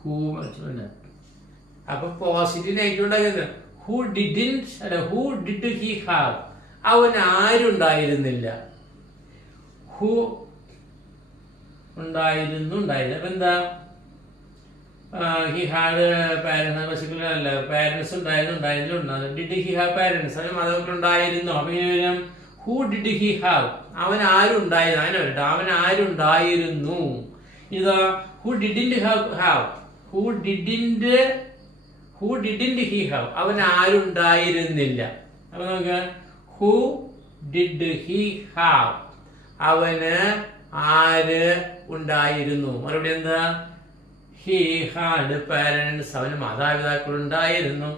ഹൂ വെച്ചിട്ടുണ്ട്. അപ്പൊ പോസിറ്റീവ് നെഗറ്റീവ് ഉണ്ടാക്കുന്നത് ഹൂ ഡിഡിന്റ് അല്ല, ഹൂ ഡിഡ് ഹി ഹാവ്? അവൻ ആരുണ്ടായിരുന്നില്ല. ഹൂ ഉണ്ടായിരുന്നില്ല. അപ്പൊ എന്താ? ഹി ഹാഡ് പാരന്റ്സ്, പശുക്കൾ അല്ല, പാരന്റ്സ് ഉണ്ടായിരുന്നു. Did he have parents? അവന് മാതാപിതാക്കൾ ഉണ്ടായിരുന്നു. അപ്പൊ ഇങ്ങനെ ഹൂ ഡിഡ് ഹി ഹാവ്? അവൻ ആരുണ്ടായിരുന്നു? അതിനെ അവൻ ആരുണ്ടായിരുന്നു. ഇതാ who didn't have? Who didn't he have? അവൻ ആരുണ്ടായിരുന്നില്ല. അപ്പൊ നമുക്ക് ഹൂ ഡിഡ് ഹി ഹാവ്? അവന് ആര് ഉണ്ടായിരുന്നു? മറുപടി എന്താ? ഹി ഹാഡ് പാരന്റ്സ്, അവന് മാതാപിതാക്കൾ ഉണ്ടായിരുന്നു.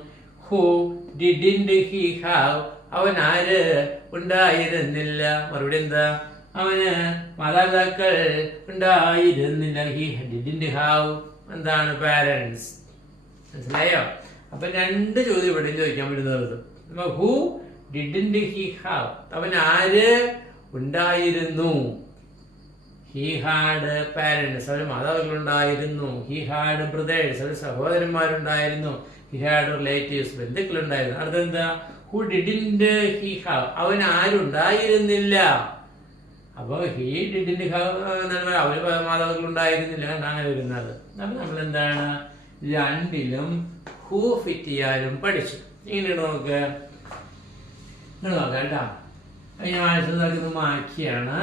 Who didn't he have? അവൻ ആര് ഉണ്ടായിരുന്നില്ല. മറുപടി എന്താ? അവന് മാതാപിതാക്കൾ ഉണ്ടായിരുന്നില്ല. ഹി ഡിഡിന്റ് ഹാവ് എന്താണ് പാരന്റ്സ്. മനസ്സിലായോ? അപ്പൊ രണ്ട് ചോദ്യം ഇവിടെ ചോദിക്കാൻ പറ്റുന്നത്. Who didn't he have? അവൻ ആര് ഉണ്ടായിരുന്നു. ഹി ഹാഡ് പാരന്റ്സ്, അവന് മാതാപിതാക്കൾ ഉണ്ടായിരുന്നു. ഹി ഹാഡ് ബ്രദേഴ്സ്, അവന് സഹോദരന്മാരുണ്ടായിരുന്നു. ഹി ഹാഡ് റിലേറ്റീവ്സ്, ബന്ധുക്കൾ ഉണ്ടായിരുന്നു. അടുത്തെന്താ? Who didn't he have? അവൻ ആരുണ്ടായിരുന്നില്ല. അപ്പൊ ഹി ഡിഡിന്റ് ഹാവ് അവന് മാതാപിതാക്കൾ ഉണ്ടായിരുന്നില്ല, അങ്ങനെ വരുന്നത്. അപ്പൊ നമ്മൾ എന്താണ് രണ്ടിലും ഹൂ ഫിറ്റ് ചെയ്യാനും പഠിച്ചു. ഇങ്ങനെ നോക്ക്, ഇങ്ങനെ നോക്കാം കേട്ടാ. ഞാൻ വായിച്ചത് മാറ്റിയാണ്.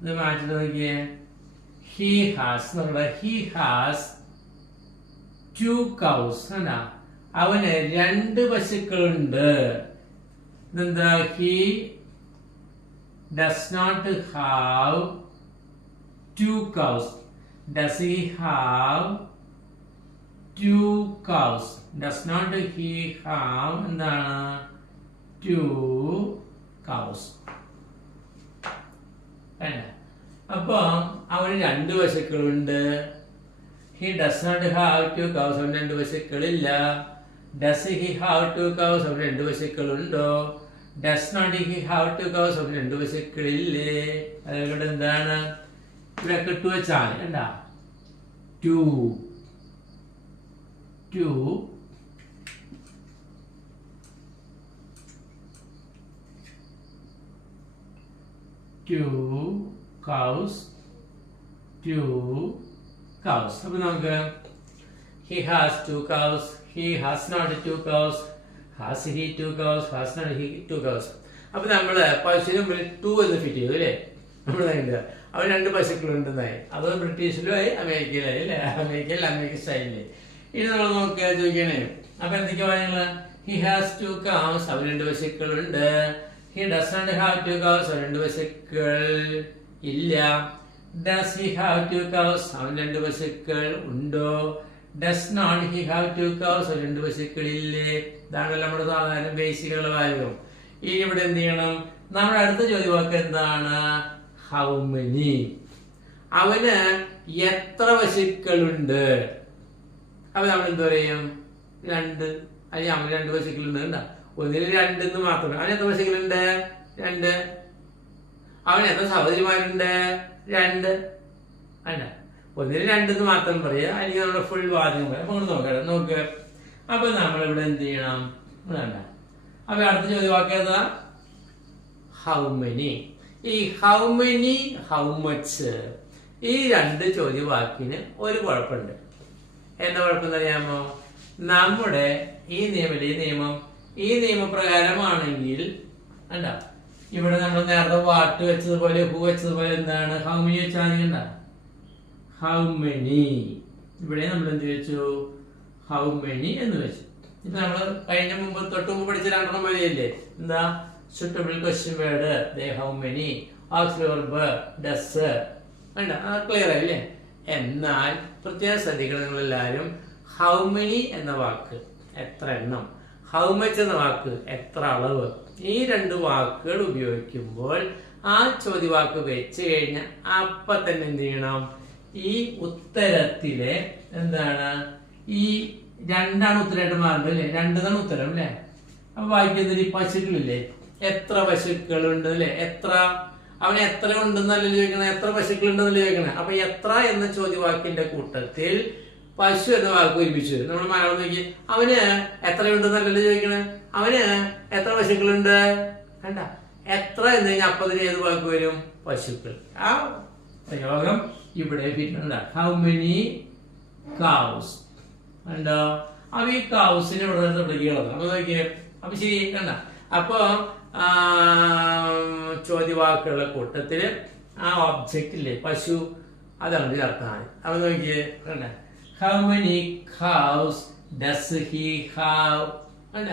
ഇത് മാറ്റിട്ട് നോക്കിയേ. He has he has 2 cows. എന്നാ അവന് 2 പശുക്കളുണ്ട്. ഇതെന്താ? He does not have 2 cows. Does he have 2 cows? Does not he have എന്താണ് 2 cows? അപ്പൊ അവന് 2 പശുക്കളുണ്ട്. He does not have 2 cows. അവന് 2 പശുക്കളില്ല. Does he have 2 cows? അവന് 2 പശുക്കളുണ്ടോ? Does not he have 2 cows? അവന് 2 പശുക്കളില്ലേ? അതുകൊണ്ട് എന്താണ് ഇവിടെ കിട്ടു വെച്ചാൽ എന്താ? 2 cows. അപ്പൊ നമുക്ക് he has 2 cows. He has not 2 cows. Has he 2 cows? Has not he 2 cows? അപ്പൊ നമ്മള് പശുവിന് മുമ്പിൽ 2 എന്ന് ഫിറ്റ് ചെയ്തു അല്ലേ? നമ്മൾ അവൻ 2 പശുക്കളുണ്ടെന്നായി. അത് ബ്രിട്ടീഷിലുമായി അമേരിക്കയിലായി അല്ലേ? അമേരിക്കൻ സ്റ്റൈലില്. ഇനി നമ്മൾ നോക്കിയാൽ ചോദിക്കണേ, അപ്പൊ എന്തൊക്കെയാ പറയുന്നത്? ഹി ഹാസ് 2 cows, അവൻ 2 പശുക്കളുണ്ട്. ഹി ഡസന്റ് ഹാവ് 2 cows, അവൻ 2 പശുക്കൾ ഇല്ല. ഡസ് ഹി ഹാവ് 2 cows, അവൻ 2 പശുക്കൾ ഉണ്ടോ? Does not he have 2 cows, അവൻ 2 പശുക്കൾ ഇല്ലേ? ഇതാണല്ലോ നമ്മുടെ സാധാരണ ബേസിക്കുള്ള കാര്യം. ഇനി ഇവിടെ എന്ത് ചെയ്യണം? നമ്മുടെ അടുത്ത ചോദ്യവാക്ക് എന്താണ്? How many. അവന് എത്ര പശുക്കളുണ്ട്? അപ്പൊ നമ്മൾ എന്ത് പറയും? 2. അല്ലെങ്കിൽ അവന് 2 പശുക്കളുണ്ട്. കണ്ട, ഒന്നിന് 2 മാത്രമേ. അവന് എത്ര പശുക്കളുണ്ട്? 2. അവന് എത്ര സഹോദരിമാരുണ്ട്? 2. അല്ല, ഒന്നിന് 2 മാത്രം പറയാ, അല്ലെങ്കിൽ നമ്മുടെ ഫുൾ വാദ്യം പറയാം. അപ്പൊ നോക്കുക. അപ്പൊ നമ്മളിവിടെ എന്ത് ചെയ്യണം? വേണ്ട. അപ്പൊ അടുത്ത ചോദ്യവാക്ക് ഏതാ? How many. ഈ ഹൗ മെനി, ഹൗ മച്ച്, ഈ 2 ചോദ്യവാക്കിന് ഒരു കുഴപ്പമുണ്ട്. എന്താ കുഴപ്പം അറിയാമോ? നമ്മുടെ ഈ നിയമപ്രകാരമാണെങ്കിൽ അല്ല, ഇവിടെ നമ്മൾ നേരത്തെ വാട്ട് വെച്ചതുപോലെ ഹു വെച്ചതുപോലെ എന്താണ്? ഹൗ മെനി വെച്ചാൽ കണ്ട, ഹൗ മെനി. ഇവിടെ നമ്മൾ എന്ത് വെച്ചു? ഹൗ മെനി എന്ന് വെച്ചു. ഇപ്പൊ നമ്മള് തൊട്ട് മുമ്പ് പഠിച്ച 2 വഴിയല്ലേ? എന്താ? suitable question word, they, how many, auxiliary verb, does. വേണ്ട, ക്ലിയർ ആയില്ലേ? എന്നാൽ പ്രത്യേക ശ്രദ്ധിക്കണം നിങ്ങളെല്ലാവരും. ഹൗ മെനി എന്ന വാക്ക് എത്ര എണ്ണം, ഹൗ മച്ച് എന്ന വാക്ക് എത്ര അളവ്, ഈ 2 വാക്കുകൾ ഉപയോഗിക്കുമ്പോൾ ആ ചോദ്യവാക്ക് വെച്ച് കഴിഞ്ഞാൽ അപ്പൊ തന്നെ എന്ത് ചെയ്യണം? ഈ ഉത്തരത്തിലെ എന്താണ്? ഈ 2 ഉത്തരമായിട്ട് മാറുന്നത് അല്ലേ? 2 ഉത്തരം അല്ലേ? അപ്പൊ വായിക്കുന്നത് ഈ പശുക്കളില്ലേ? എത്ര പശുക്കളുണ്ട് അല്ലെ? എത്ര, അവന് എത്ര ഉണ്ടെന്നല്ല ചോദിക്കണേ, എത്ര പശുക്കളുണ്ടെന്നല്ല ചോദിക്കണേ. അപ്പൊ എത്ര എന്ന ചോദ്യവാക്കിന്റെ കൂട്ടത്തിൽ പശു എന്ന വാക്ക് ഒരുമിച്ചു. നമ്മൾ മലയാളം നോക്കി, അവന് എത്രയുണ്ടെന്നല്ലല്ലോ ചോദിക്കണേ, അവന് എത്ര പശുക്കളുണ്ട്. കണ്ട, എത്ര എന്ന് കഴിഞ്ഞാൽ അപ്പൊ തന്നെ ഏത് വാക്ക് വരും? പശുക്കൾ. ആ പ്രയോഗം ഇവിടെ പിന്നെ ഹൗ മെനി കൗസ് ഉണ്ടോ? അപ്പൊ ഈ കൗസിന് ഇവിടെ തുടങ്ങിയുള്ളത്. അപ്പൊ നോക്കിയേ, അപ്പൊ ശരി കണ്ട. അപ്പൊ ചോദ്യവാക്കുകളുടെ കൂട്ടത്തില് ആ ഒബ്ജക്റ്റ് ഇല്ലേ, പശു, അതാണ് ചേർത്താണ്. അപ്പൊ നോക്കിയേ കണ്ട, how many cows does he have. കണ്ട,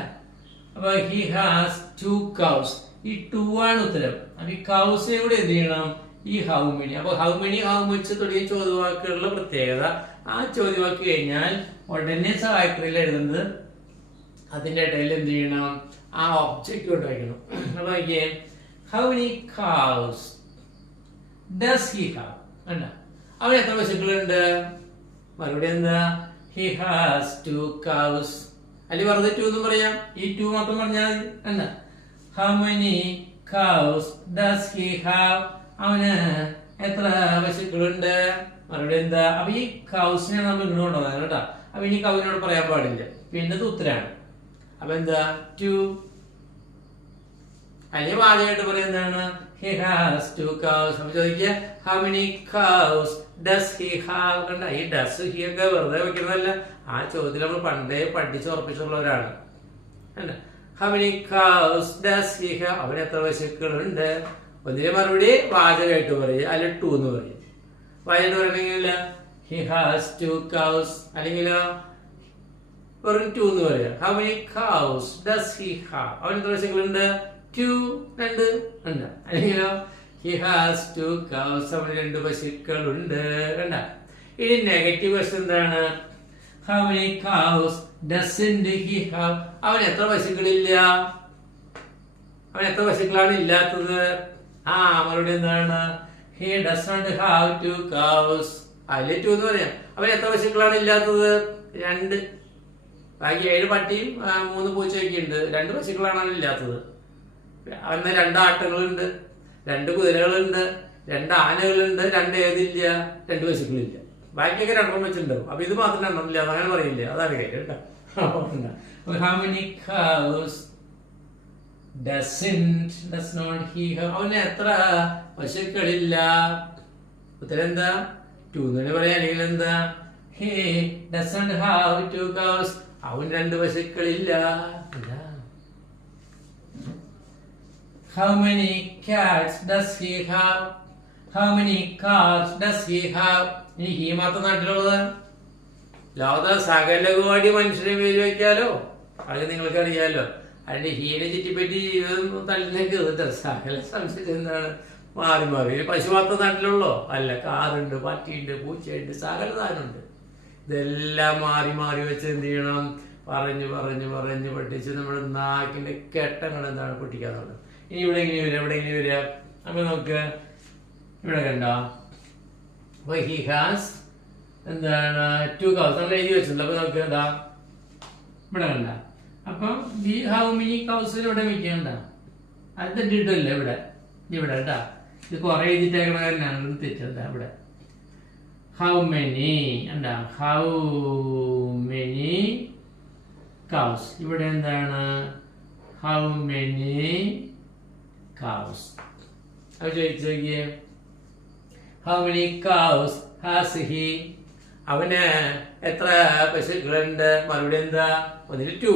അപ്പൊ ഹി ഹാസ് 2 cows. ഈ 2 ആണ് ഉത്തരം. അപ്പൊ ഈ കൗസിനെ കൂടെ എന്ത് ചെയ്യണം? ഈ ഹൗ മെനി. അപ്പൊ ഹൗ മെനി, ഹൗ മച്ച് തുടങ്ങിയ ചോദ്യവാക്കുകളുടെ പ്രത്യേകത, ആ ചോദ്യവാക്ക് കഴിഞ്ഞാൽ ഉടനെ സഹായക്രിയയിൽ എഴുതുന്നത് അതിന്റെ ഇടയിൽ എന്ത് ചെയ്യണം? ആ ഒബ്ജക്റ്റ് കൊണ്ട് വയ്ക്കണം. അപ്പൊ നോക്കിയേ, how many cows does he have. അല്ല, അവന് എത്ര പശുക്കളുണ്ട്? മറുപടി എന്താ? He has 2 cows. അല്ലെങ്കിൽ വെറുതെ 2 എന്നും പറയാം, ഈ 2 മാത്രം പറഞ്ഞാൽ മതി. അല്ല, how many cows does he have. അവന് എത്ര പശുക്കളുണ്ട്? മറുപടി എന്താ? അപ്പൊ ഈ കൗസിനെ നമ്മൾ ഇങ്ങോട്ട് കൊണ്ടുവന്നത് കേട്ടോ. അപ്പൊ ഇനി കൗവിനോട് പറയാൻ പാടില്ല, പിന്നെ ഉത്തരാണ്. അപ്പൊ എന്താ? 2. അല്ലെങ്കിൽ വാചകമായിട്ട് പറയാം എന്താണ്? He has 2 cows. അപ്പൊ ചോദിക്കുക, how many cows does he have. കണ്ട, ഈ ഡസ് ഹി ഒക്കെ വെറുതെ വെക്കുന്നതല്ല, ആ ചോദ്യം നമ്മൾ പണ്ടേ പഠിച്ച് ഉറപ്പിച്ചുള്ളവരാണ്. How many cows does he have. അവന് എത്ര പശുക്കളുണ്ട്? ഒന്നിനെ മറുപടി വാചകമായിട്ട് പറയും, അല്ലെങ്കിൽ 2 എന്ന് പറയും. വാചകമായിട്ട് പറയണമെങ്കിൽ ഹി ഹാസ് 2 cows, അല്ലെങ്കിലോ വെറും 2 എന്ന് പറയാം. How many cows does he have. അവന് എത്ര പശുക്കളുണ്ട്? 2 ഉണ്ട്. അല്ലെങ്കിലോ ഹി ഹാസ് 2 cows. അവന് 2 പശുക്കളുണ്ട്. കണ്ട, ഇനി നെഗറ്റീവ് ക്വസ്റ്റ്യൻ എന്താണ്? How many cows doesn't he have. അവന് എത്ര പശുക്കളില്ല? അവൻ എത്ര പശുക്കളാണ് ഇല്ലാത്തത്? ആ മറുപടി എന്താണ്? He doesn't have 2 cows. അതിലെ 2 എന്ന് പറയാം. അവൻ എത്ര പശുക്കളാണ് ഇല്ലാത്തത്? 2. ബാക്കി 7 പട്ടിയും 3 പൂച്ചയൊക്കെ ഉണ്ട്. 2 പശുക്കളാണ് ഇല്ലാത്തത്. അവന് 2 ആട്ടുകളുണ്ട്, 2 കുതിരകളുണ്ട്, 2 ആനകളുണ്ട്, 2 ഏതില്ല? 2 പശുക്കളില്ല. ബാക്കിയൊക്കെ 2 വെച്ചിട്ടുണ്ടാവും. അപ്പൊ ഇത് മാത്രം 2 ഇല്ല, അങ്ങനെ പറയില്ല. അതാണ് കാര്യം കേട്ടോ. How many cows does not he have. അവന് എത്ര പശുക്കളില്ല? ഉത്തരം എന്താ? 2 എന്ന് പറയാം. അല്ലെങ്കിൽ എന്താ? he doesn't have 2 cows. അവൻ 2 പശുക്കളില്ല. How many cats does he have? How many cars does he have? ഇനി ഹി മാത്രം നാട്ടിലുള്ളത് ലോകത്തെ സകല കോടി മനുഷ്യരെ പേര് വയ്ക്കാലോ, അത് നിങ്ങൾക്ക് അറിയാലോ. അതിന്റെ ഹീനെ ചുറ്റിപ്പറ്റി ജീവിതം തള്ളിലേക്ക് സകല സംശയം എന്താണ് മാറി മാറി. പശു മാത്രം നാട്ടിലുള്ളോ? അല്ല, കാറുണ്ട്, പട്ടിയുണ്ട്, പൂച്ചയുണ്ട്, സകല സാധനമുണ്ട്. ഇതെല്ലാം മാറി മാറി വെച്ച് എന്ത് ചെയ്യണം? പറഞ്ഞ് പറഞ്ഞ് പറഞ്ഞ് പഠിച്ച് നമ്മുടെ നാക്കിന്റെ കെട്ടങ്ങൾ എന്താണ് പൊട്ടിക്കാന്നുള്ളത്. ഇനി ഇവിടെ എങ്ങനെ വരിക, ഇവിടെ എങ്ങനെ വരിക? അപ്പൊ നമുക്ക് ഇവിടെ കണ്ടോ, അപ്പൊ ഹി ഹാസ് എന്താണ് 2 cows നമ്മൾ എഴുതി വെച്ചിട്ടുണ്ട്. അപ്പൊ നമുക്ക് എന്താ ഇവിടെ കണ്ട, അപ്പം ഈ ഹൗ മെനി കൗസ് ഇവിടെ വെക്കണ്ട, അത് ഇട്ടിട്ടല്ലേ ഇവിടെ ഇവിടെ കേട്ടാ. ഇത് കുറെ എഴുതിട്ടേക്കണ കാരനാണ് തെറ്റണ്ട. ഇവിടെ ഹൗ മെനി എന്താ, ഹൗ മെനി കൗസ്. ഇവിടെ എന്താണ് ഹൗ മെനി കൗസ്. അത് ചോദിച്ചോക്കിയേ, how many cows has he. അവന് എത്ര പശുക്കളുണ്ട്? മറുപടി എന്താ? ഒന്നിൽ 2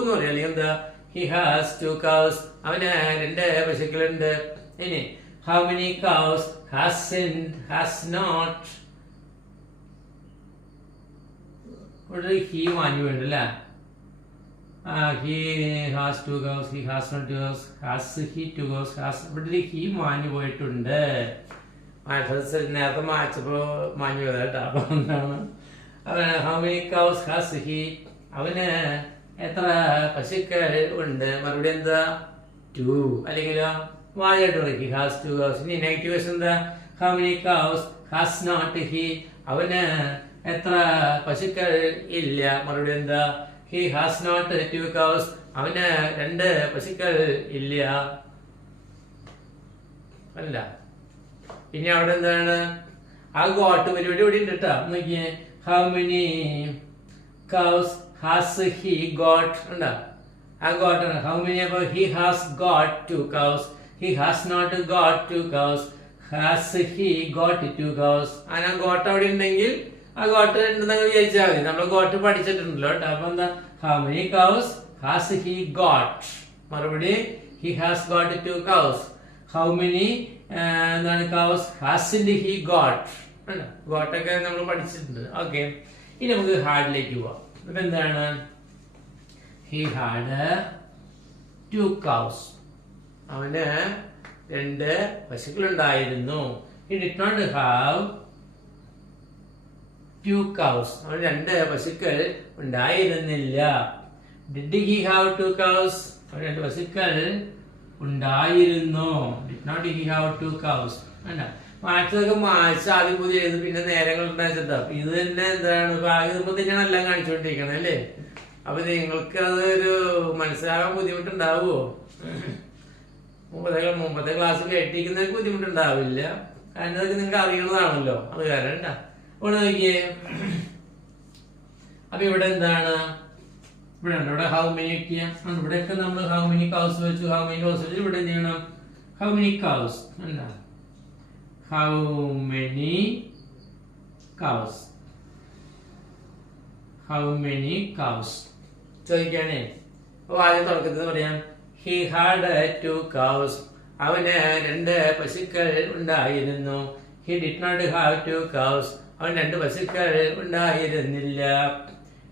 എന്ന് പറയാം, അല്ലെങ്കിൽ എന്താ ഹി ഹാസ് 2 cows. അവന് 2 പശുക്കളുണ്ട്. ഇനി how many cows has not. ഇവിടെ ഹി മാഞ്ഞു വേണ്ടല്ലേ. He has 2 cows, he has not 2 cows, has he 2 cows, has. ഇവിടെ ഹി മാഞ്ഞു പോയിട്ടുണ്ട്. നേരത്തെ മാച്ചപ്പോ മാഞ്ഞു പോയതാ കേട്ടോ. അപ്പൊ എന്താണ് അവന് how many cows has he. അവന് എത്ര പശുക്കൾ ഉണ്ട്? മറുപടി എന്താ 2. അല്ലെങ്കിൽ വായായിട്ട് പറയും ഹി ഹാസ് 2 cows. ഇനി നെഗറ്റീവ് വശം എന്താ? How many cows has not he. അവന് എത്ര പശുക്കൾ ഇല്ല? മറുപടി എന്താ? He has not 2 cows. അവന് 2 പശുക്കൾ ഇല്ല അല്ല. ഇനി അവിടെ എന്താണ് ആ ഗോട്ട് പരിപാടി ഇവിടെ ഉണ്ട് കേട്ടോ. നോക്കിയേ, how many cows has he got ഉണ്ടാ. ആ ഗോട്ടാണ് ഹൗ മെനി. അപ്പൊ he has got 2 cows, he has not got 2 cows, has he got 2 cows. ആ ഗോട്ട് അവിടെ ഉണ്ടെങ്കിൽ ആ ഗോട്ട് ഉണ്ടെന്ന് വിചാരിച്ചാൽ മതി. നമ്മൾ ഗോട്ട് പഠിച്ചിട്ടുണ്ടല്ലോ കേട്ടോ. അപ്പൊ എന്താ how many cows has he got. മറുപടി he has got 2 cows. How many എന്താണ് കൗസ് ഹാസിന്റ് ഹി ഗോട്ട്. ഗോട്ടൊക്കെ നമ്മൾ പഠിച്ചിട്ടുണ്ട്. ഓക്കെ, ഇനി നമുക്ക് ഹാഡിലേക്ക് പോവാം. അപ്പൊ എന്താണ് ഹി ഹാഡ് 2 cows. അവന് 2 പശുക്കളുണ്ടായിരുന്നു. He did not have 2 cows. അവന് 2 പശുക്കൾ ഉണ്ടായിരുന്നില്ല. Did he have 2 cows. അവന് 2 പശുക്കൾ ഉണ്ടായിരുന്നു. Did not he have 2 cows. അല്ല, മാറ്റതൊക്കെ മാച്ച് ആദ്യം പുതിയ എഴുതും, പിന്നെ നേരങ്ങൾ ഉണ്ടാച്ചിട്ടാ. ഇത് തന്നെ എന്താണ് ഇപ്പൊ തന്നെയാണ് എല്ലാം കാണിച്ചുകൊണ്ടിരിക്കണേ അല്ലേ. അപ്പൊ നിങ്ങൾക്ക് അതൊരു മനസ്സിലാകാൻ ബുദ്ധിമുട്ടുണ്ടാവുമോ? മുമ്പത്തെ ക്ലാസ് കേട്ടിരിക്കുന്നതിന് ബുദ്ധിമുട്ടുണ്ടാവില്ല, കാരണം അതൊക്കെ നിങ്ങൾക്ക് അറിയണതാണല്ലോ. അത് കാരണം കേട്ടാ. ഇവിടെ നോക്കിയേ, അപ്പൊ ഇവിടെ എന്താണ് ഇവിടെ ഉണ്ട്. ഇവിടെ ഹൗ മെനി ഒക്കെയാ. ഇവിടെയൊക്കെ നമ്മൾ ഹൗ മെനി കൗസ് വെച്ചു, ഹൗ മെനി കൗസ് വെച്ചു. ഇവിടെ എന്ത് ചെയ്യണം? ഹൗ മെനി കൗസ് അല്ല, how many cows. How many cows ചോദിക്കാനേ. അപ്പൊ ആദ്യം തുടക്കത്തിൽ പറയാം, ഹി ഹാഡ് 2 cows. അവന് 2 പശുക്കൾ ഉണ്ടായിരുന്നു. He did not have 2 cows. അവൻ 2 പശുക്കൾ ഉണ്ടായിരുന്നില്ല.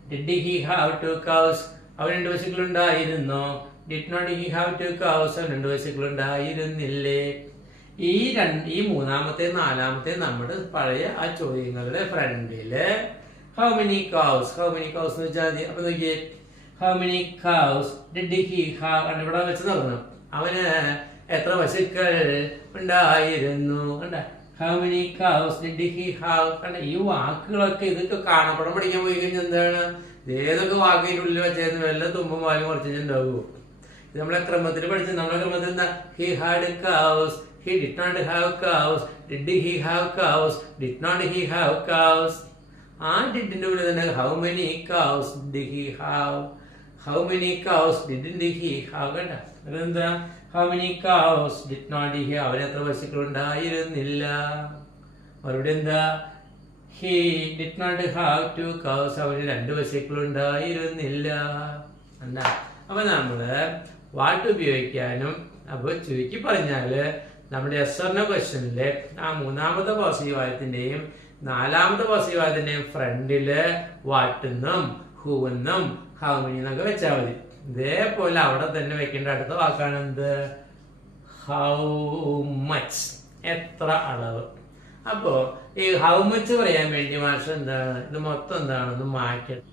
Did he have 2 cows. അവൻ 2 പശുക്കൾ ഉണ്ടായിരുന്നു. Did not he have 2 cows. അവൻ 2 പശുക്കൾ ഉണ്ടായിരുന്നില്ലേ. ഈ മൂന്നാമത്തെ 4ാമത്തെ നമ്മുടെ പഴയ ആ ചോദ്യങ്ങളുടെ ഫ്രണ്ടില് ഹൗ മെനി കൗസ് എന്ന് വെച്ചാൽ മതി. അപ്പൊ നോക്കിയേ, how many cows did he have. ഇവിടെ വെച്ച് നോക്കണം, അവന് എത്ര പശുക്കൾ ഉണ്ടായിരുന്നു. കണ്ട, how many cows did he have. കണ്ട, ഈ വാക്കുകളൊക്കെ ഇതൊക്കെ കാണപ്പെടാൻ പഠിക്കാൻ പോയി കഴിഞ്ഞാൽ എന്താണ്, ഏതൊക്കെ വാക്കിന്റെ ഉള്ളിൽ വെച്ചായിരുന്നു വല്ല തുമ്പും വാലും കുറച്ചിട്ടുണ്ടാവുമോ. ഇത് നമ്മളെ ക്രമത്തിൽ പഠിച്ചത്. നമ്മളെ ക്രമത്തിൽ എന്താ, he had cows, he did not have cows, did he have cows, did not he have cows. ആ ഡിഡിന്റെ ഉള്ളിൽ തന്നെ how many cows did he have, how many cows didn't he have. കണ്ട, അതെന്താ, how many cows did not he. അവന് എത്ര പശുക്കൾ ഉണ്ടായിരുന്നില്ല. മറുപടി എന്താ, he did not have 2 cows. അവന് 2 പശുക്കൾ ഉണ്ടായിരുന്നില്ല. എന്താ, അപ്പൊ നമ്മള് വാട്ട് ഉപയോഗിക്കാനും അപ്പൊ ചുരുക്കി പറഞ്ഞാല് നമ്മുടെ എസ്ഒർനോ ക്വസ്റ്റ്യനിലെ ആ മൂന്നാമത്തെ പോസിറ്റീവ് വാദ്യത്തിന്റെയും നാലാമത്തെ പോസിറ്റീവ് വാദ്യത്തിന്റെയും ഫ്രണ്ടില് വാട്ടെന്നും ഹൂവെന്നും ഹൗ മെനി എന്നൊക്കെ വെച്ചാൽ മതി. ഇതേപോലെ അവിടെ തന്നെ വെക്കേണ്ട അടുത്ത വാക്കാണ് എന്ത്? ഹൗ മച്ച്, എത്ര അളവ്. അപ്പോ ഈ ഹൗ മച്ച് പറയാൻ വേണ്ടി മാഷ് എന്താണ് ഇത് മൊത്തം എന്താണെന്ന് മാറ്റണം.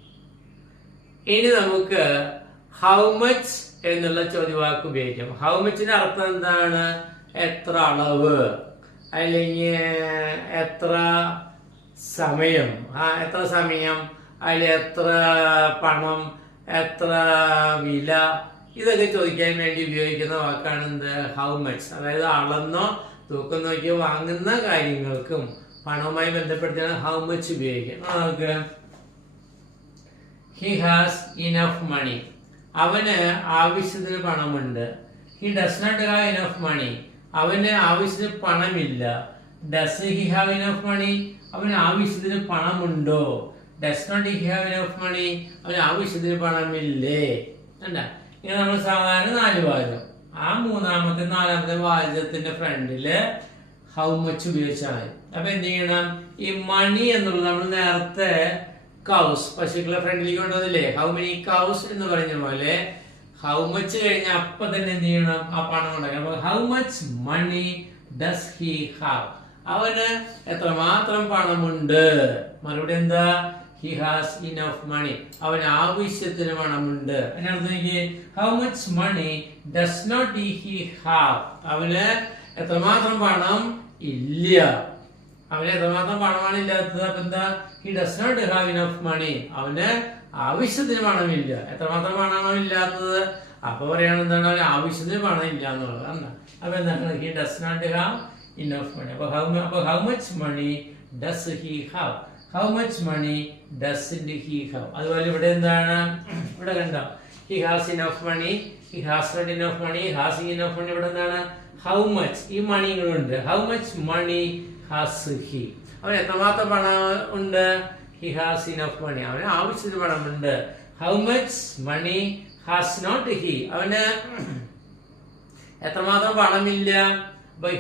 ഇനി നമുക്ക് ഹൗ മച്ച് എന്നുള്ള ചോദ്യവാക്ക് ഉപയോഗിക്കാം. ഹൗ മച്ചിന്റെ അർത്ഥം എന്താണ്? എത്ര അളവ്, അല്ലെങ്കിൽ എത്ര സമയം, എത്ര സമയം, അതിൽ എത്ര പണം, എത്ര വില, ഇതൊക്കെ ചോദിക്കാൻ വേണ്ടി ഉപയോഗിക്കുന്ന വാക്കാണ് എന്ത്? How much. അതായത് അളന്നോ തൂക്കം നോക്കിയോ വാങ്ങുന്ന കാര്യങ്ങൾക്കും പണവുമായി ബന്ധപ്പെടുത്തിയാണ് ഹൗ മച്ച് ഉപയോഗിക്കുക. നമുക്ക് ഹി ഹാസ് ഇനഫ് മണി, അവന് ആവശ്യത്തിന് പണമുണ്ട്. He does not have enough money, അവന് ആവശ്യത്തിന് പണമില്ല. Does he have enough money, അവന് ആവശ്യത്തിന് പണമുണ്ടോ? Does not he have enough money, അവന് ആവശ്യത്തിന് പണമില്ലേ? അല്ല, ഇങ്ങനെ നമ്മൾ സാധാരണ 4 വാചകം, ആ മൂന്നാമത്തെ നാലാമത്തെ വാചകത്തിന്റെ ഫ്രണ്ടില് ഹൗ മച്ച് ഉപയോഗിച്ചാൽ മതി. അപ്പൊ എന്ത് ചെയ്യണം? ഈ മണി എന്നുള്ളത് നമ്മൾ നേരത്തെ കൗസ്, പശുക്കളെ ഫ്രണ്ടിലേക്ക് കൊണ്ടുവന്നില്ലേ? ഹൗ മെനി കൗസ് എന്ന് പറഞ്ഞ പോലെ ഹൗ മച്ച് കഴിഞ്ഞ അപ്പൊ തന്നെ എന്ത് ചെയ്യണം? ആ പണം ഉണ്ടാക്കണം. അപ്പൊ how much money does he have, അവന് എത്രമാത്രം പണമുണ്ട്? മറുപടി എന്താ? ഹി ഹാസ് ഇനഫ് മണി, അവന് ആവശ്യത്തിന് പണമുണ്ട്. അതിനർത്ഥം how much money does not he have, അവന് എത്രമാത്രം പണം ഇല്ല. അവന് എത്രമാത്രം പണമാണ് ഇല്ലാത്തത്? അപ്പൊ എന്താ? He does not have enough money, അവന് ആവശ്യത്തിന് പണമില്ല. എത്രമാത്രം പണമാണ് ഇല്ലാത്തത്? അപ്പൊ പറയണത് എന്താണ്? അവന് ആവശ്യത്തിന് പണം ഇല്ല എന്നുള്ളത്. എന്താ? അപ്പൊ എന്താണ്? He does not have enough money. അപ്പൊ how much money does he have, how much money doesn't he have. അതുപോലെ ഇവിടെ എന്താണ്? ഇവിടെ കണ്ടോ? He has enough money, he has not enough money, has enough money. ഇവിടെ എന്താണ്? ഹൗ മച്ച്, ഈ മണികളുണ്ട്. How much money has he, അവന് എത്രമാത്രം പണം ഉണ്ട്? ഹി ഹാസ് ഇനഫ് മണി, അവന് ആവശ്യത്തിന് പണമുണ്ട്. How much money has not he, അവന് എത്രമാത്രം പണമില്ല?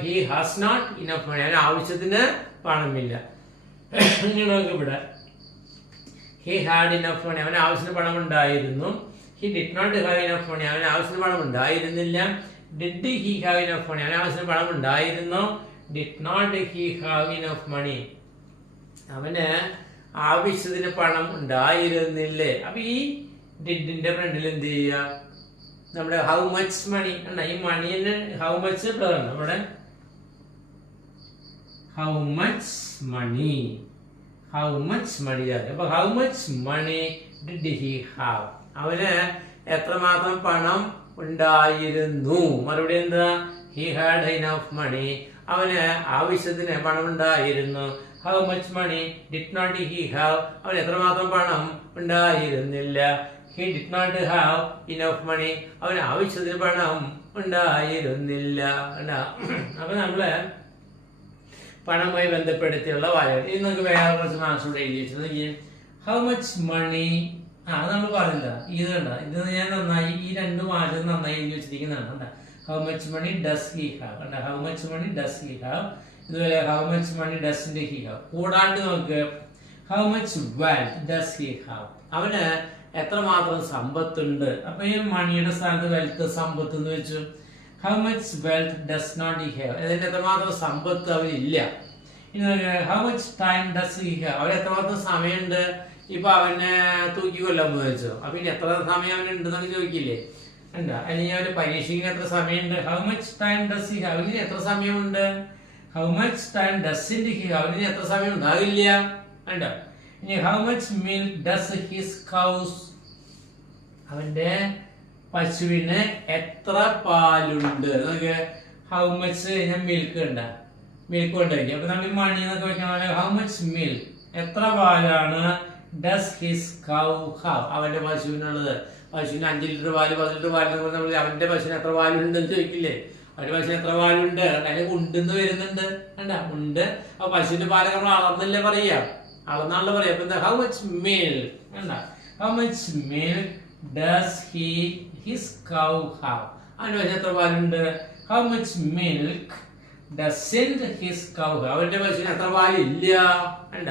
He has not enough money, അവന് ആവശ്യത്തിന് പണമില്ല. ഇവിടെ ഹി ഹാഡ് ഇനഫ് മണി, അവന് ആവശ്യത്തിന് പണം ഉണ്ടായിരുന്നു. He did not have enough money, അവന് ആവശ്യത്തിന് പണം ഉണ്ടായിരുന്നില്ല. Did he have enough money, അവന് ആവശ്യത്തിന് പണം ഉണ്ടായിരുന്നു. Did not he have enough money, അവന് ആവശ്യത്തിന് പണം ഉണ്ടായിരുന്നില്ലേ? അപ്പൊ ഈ ഡിഡിന്റെ ഫ്രണ്ടിൽ എന്ത് ചെയ്യുക? നമ്മുടെ ഹൗ മച്ച് മണി അല്ല, ഈ മണിന് ഹൗ മച്ച് നമ്മുടെ how much money, how much money. അപ്പൊ how much money did he have, അവന് എത്രമാത്രം പണം ഉണ്ടായിരുന്നു? മറുപടി എന്താ? ഹി ഹാഡ് ഇനഫ് മണി, അവന് ആവശ്യത്തിന് പണം ഉണ്ടായിരുന്നു. How much money did not he have, അവന് എത്രമാത്രം പണം ഉണ്ടായിരുന്നില്ല. He did not have enough money, അവന് ആവശ്യത്തിന് പണം ഉണ്ടായിരുന്നില്ല. അപ്പൊ നമ്മള് പണവുമായി ബന്ധപ്പെടുത്തിയുള്ള വാചകം. ഇനി നമുക്ക് വേറെ കുറച്ച് മാർക്സ് എഴുതി വെച്ചത് ഹൗ മച്ച് മണി, അത് നമ്മൾ പറഞ്ഞില്ല. ഇത് കണ്ട, ഇത് ഞാൻ നന്നായി ഈ 2 വാചകം നന്നായി എഴുതി വെച്ചിരിക്കുന്നതാണ്. How much money does he have, how much money does he have. ഇതുപോലെ how much money doesn't he have. കൂടാണ്ട് നമുക്ക് how much wealth does he have, അവന് എത്രമാത്രം സമ്പത്തുണ്ട്. അപ്പൊ ഈ മണിയുടെ സ്ഥാനത്ത് വെൽത്ത്, സമ്പത്ത് എന്ന് വെച്ചു. How much wealth does not he have, അതിന്റെ എത്രമാത്രം സമ്പത്ത് അവനില്ല. ഇനി how much time does he have, അവന് എത്രമാത്രം സമയമുണ്ട്. ഇപ്പൊ അവനെ തൂക്കിക്കൊല്ലാൻ വെച്ചോ, അപ്പൊ ഇനി എത്ര സമയം അവനുണ്ടെന്നൊക്കെ ചോദിക്കില്ലേ? എന്താ അല്ലെങ്കിൽ അവന് പരീക്ഷയ്ക്ക് എത്ര സമയമുണ്ട്? How much time does he have, അവന് എത്ര സമയമുണ്ട്? How much time doesn't he have, അവന് എത്ര സമയം ഉണ്ടാകില്ല. കണ്ടോ? ഇനി how much milk does his cows, അവന്റെ പശുവിന് എത്ര പാലുണ്ട്. നമുക്ക് ഹൗ മച്ച് മിൽക്ക് ഉണ്ട്, മിൽക്ക് കൊണ്ടായിരിക്കും. അപ്പൊ നമ്മൾ മണി എന്നൊക്കെ വെക്കണ ഹൗ മച്ച് മിൽക്ക്, എത്ര പാലാണ് ഡസ് ഹിസ് കൗ ഹാവ്, അവന്റെ പശുവിനുള്ളത്. പശുവിന് 5 ലിറ്റർ പാല് 10 ലിറ്റർ പാല് നമ്മൾ അവന്റെ പശുവിന് എത്ര പാലുണ്ടെന്ന് ചോദിക്കില്ലേ? അവന്റെ പശുവിന് എത്ര പാലുണ്ട്? അതിന് ഉണ്ടെന്ന് വരുന്നുണ്ട്. കണ്ട ഉണ്ട്. അപ്പൊ പശുവിന്റെ പാലൊക്കെ നമ്മൾ അളന്നല്ലേ പറയാ, അളന്നാണല്ലോ പറയാ. അപ്പൊ എന്താ ഹൗ മച്ച് മിൽക്ക്, കണ്ട how much milk does his cow have, അവന്റെ പശു എത്ര പാലുണ്ട്? How much milk doesn't his cow? അവന്റെ പശുവിന് എത്ര പാലില്ല വേണ്ട.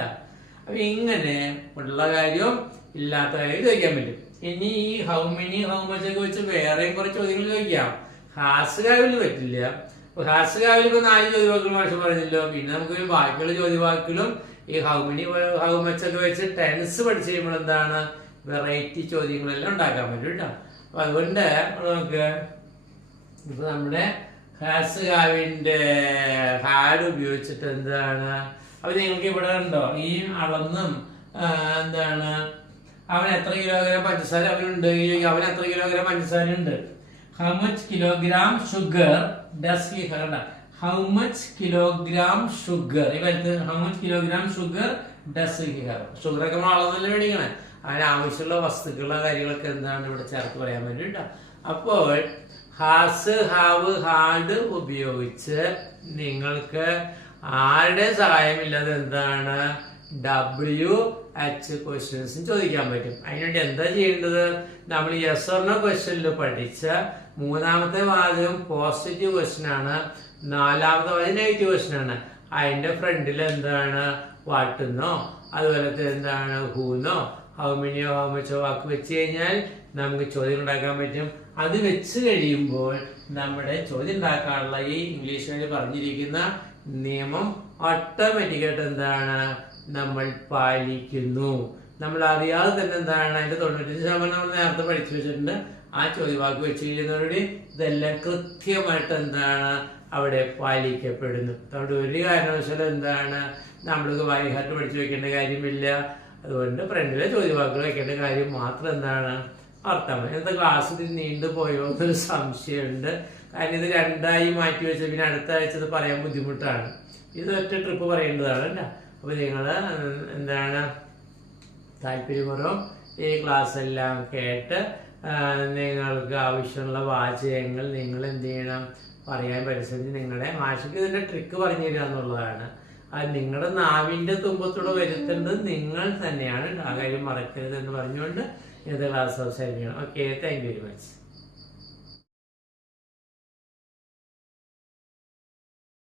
അപ്പൊ ഇങ്ങനെ ഉള്ള കാര്യം ഇല്ലാത്ത കാര്യം ചോദിക്കാൻ പറ്റും. ഇനി ഈ ഹൗ മെനി ഹൗ മച്ച് ഒക്കെ വെച്ച് വേറെയും കുറച്ച് ചോദ്യങ്ങൾ ചോദിക്കാം. ഹാസ്കാവിൽ പറ്റില്ല. ഹാസ്കാവിൽ ഇപ്പൊ 4 ചോദ്യവാക്കുകൾ മാഷ് പറഞ്ഞല്ലോ. പിന്നെ നമുക്ക് ബാക്കിയുള്ള ചോദ്യവാക്കുകളും ഈ ഹൗ മെനി ഹൗ മച്ച് ഒക്കെ വെച്ച് ടെൻസ് പഠിച്ചു കഴിയുമ്പോൾ എന്താണ് വെറൈറ്റി ചോദ്യങ്ങളെല്ലാം ഉണ്ടാക്കാൻ പറ്റും കേട്ടോ. അപ്പൊ അതുകൊണ്ട് നമുക്ക് ഇപ്പൊ നമ്മുടെ ഹാസ്കാവിന്റെ ഹാഡ് ഉപയോഗിച്ചിട്ട് എന്താണ് അപ്പൊ നിങ്ങൾക്ക് ഇവിടെ ഉണ്ടോ ഈ അളന്നും എന്താണ് അവൻ എത്ര കിലോഗ്രാം പഞ്ചസാര അവനുണ്ട്, അവൻ എത്ര കിലോഗ്രാം പഞ്ചസാര ഉണ്ട്. How much kilogram sugar does he have? How much kilogram sugar how much kilogram sugar does he have? Sugar ഒക്കെ നമ്മൾ അളന്നല്ലേ മേടിക്കണേ. അതിന് ആവശ്യമുള്ള വസ്തുക്കളുടെ കാര്യങ്ങളൊക്കെ എന്താണ് ഇവിടെ ചേർത്ത് പറയാൻ വേണ്ടി കേട്ടോ. അപ്പോൾ ഹാസ് ഹാവ് ഹാഡ് ഉപയോഗിച്ച് നിങ്ങൾക്ക് ആരുടെ സഹായമില്ലാതെ എന്താണ് WH ക്വസ്റ്റ്യൻസ് ചോദിക്കാൻ പറ്റും. അതിനുവേണ്ടി എന്താ ചെയ്യേണ്ടത്? നമ്മൾ യെസ് ഓർ നോ ക്വസ്റ്റ്യനിൽ പഠിച്ച 3ാമത്തെ വാചകം പോസിറ്റീവ് ക്വസ്റ്റ്യൻ ആണ്, 4ാമത്തെ വാചകം നെഗറ്റീവ് ക്വസ്റ്റ്യൻ ആണ്. അതിന്റെ ഫ്രണ്ടിൽ എന്താണ് വാട്ടെന്നോ അതുപോലത്തെ എന്താണ് ഹൂന്നോ ഹൗ മെനിയോ ഹൗ മച്ചോ വാക്ക് വെച്ച് കഴിഞ്ഞാൽ നമുക്ക് ചോദ്യം ഉണ്ടാക്കാൻ പറ്റും. അത് വെച്ച് കഴിയുമ്പോൾ നമ്മുടെ ചോദ്യം ഉണ്ടാക്കാനുള്ള ഈ ഇംഗ്ലീഷിൽ പറഞ്ഞിരിക്കുന്ന നിയമം ഓട്ടോമാറ്റിക്കായിട്ട് എന്താണ് നമ്മൾ പാലിക്കുന്നു. നമ്മൾ അറിയാതെ തന്നെ എന്താണ് അതിന്റെ 95% നമ്മൾ നേരത്തെ പഠിച്ചു വെച്ചിട്ടുണ്ട്. ആ ചോദ്യവാക്ക് വെച്ച് കഴിയുന്നതോടുകൂടി ഇതെല്ലാം കൃത്യമായിട്ട് എന്താണ് അവിടെ പാലിക്കപ്പെടുന്നു. അതുകൊണ്ട് ഒരു കാരണവശാലും എന്താണ് നമ്മൾക്ക് വൈഹാർട്ട് പഠിച്ചു വെക്കേണ്ട കാര്യമില്ല. അതുകൊണ്ട് ഫ്രണ്ടിലെ ചോദ്യവാക്കുകൾ വെക്കേണ്ട കാര്യം മാത്രം എന്താണ് ഓർത്താൽ മതി. ഇന്നത്തെ ക്ലാസ് ഇതിൽ നീണ്ടു പോയോ എന്നൊരു സംശയമുണ്ട്. കാരണം ഇത് 2ആയി മാറ്റി വെച്ച പിന്നെ അടുത്ത ആഴ്ച ഇത് പറയാൻ ബുദ്ധിമുട്ടാണ്. ഇത് ഒറ്റ ട്രിപ്പ് പറയേണ്ടതാണ് കേട്ടോ. അപ്പൊ നിങ്ങൾ എന്താണ് താല്പര്യപൂർവ്വം ഈ ക്ലാസ് എല്ലാം കേട്ട് നിങ്ങൾക്ക് ആവശ്യമുള്ള വാചകങ്ങൾ നിങ്ങൾ എന്ത് ചെയ്യണം പറയാൻ പരിശ്രമിച്ച് നിങ്ങളുടെ മാഷിക്ക് ഇതിന്റെ ട്രിക്ക് പറഞ്ഞു തരിക എന്നുള്ളതാണ്. അത് നിങ്ങളുടെ നാവിന്റെ തുമ്പത്തൂടെ വരുത്തേണ്ടത് നിങ്ങൾ തന്നെയാണ്. ആ കാര്യം മറക്കരുത് എന്ന് പറഞ്ഞുകൊണ്ട് ഇന്നത്തെ ക്ലാസ് അവസാനിക്കണം. Okay, thank you very much.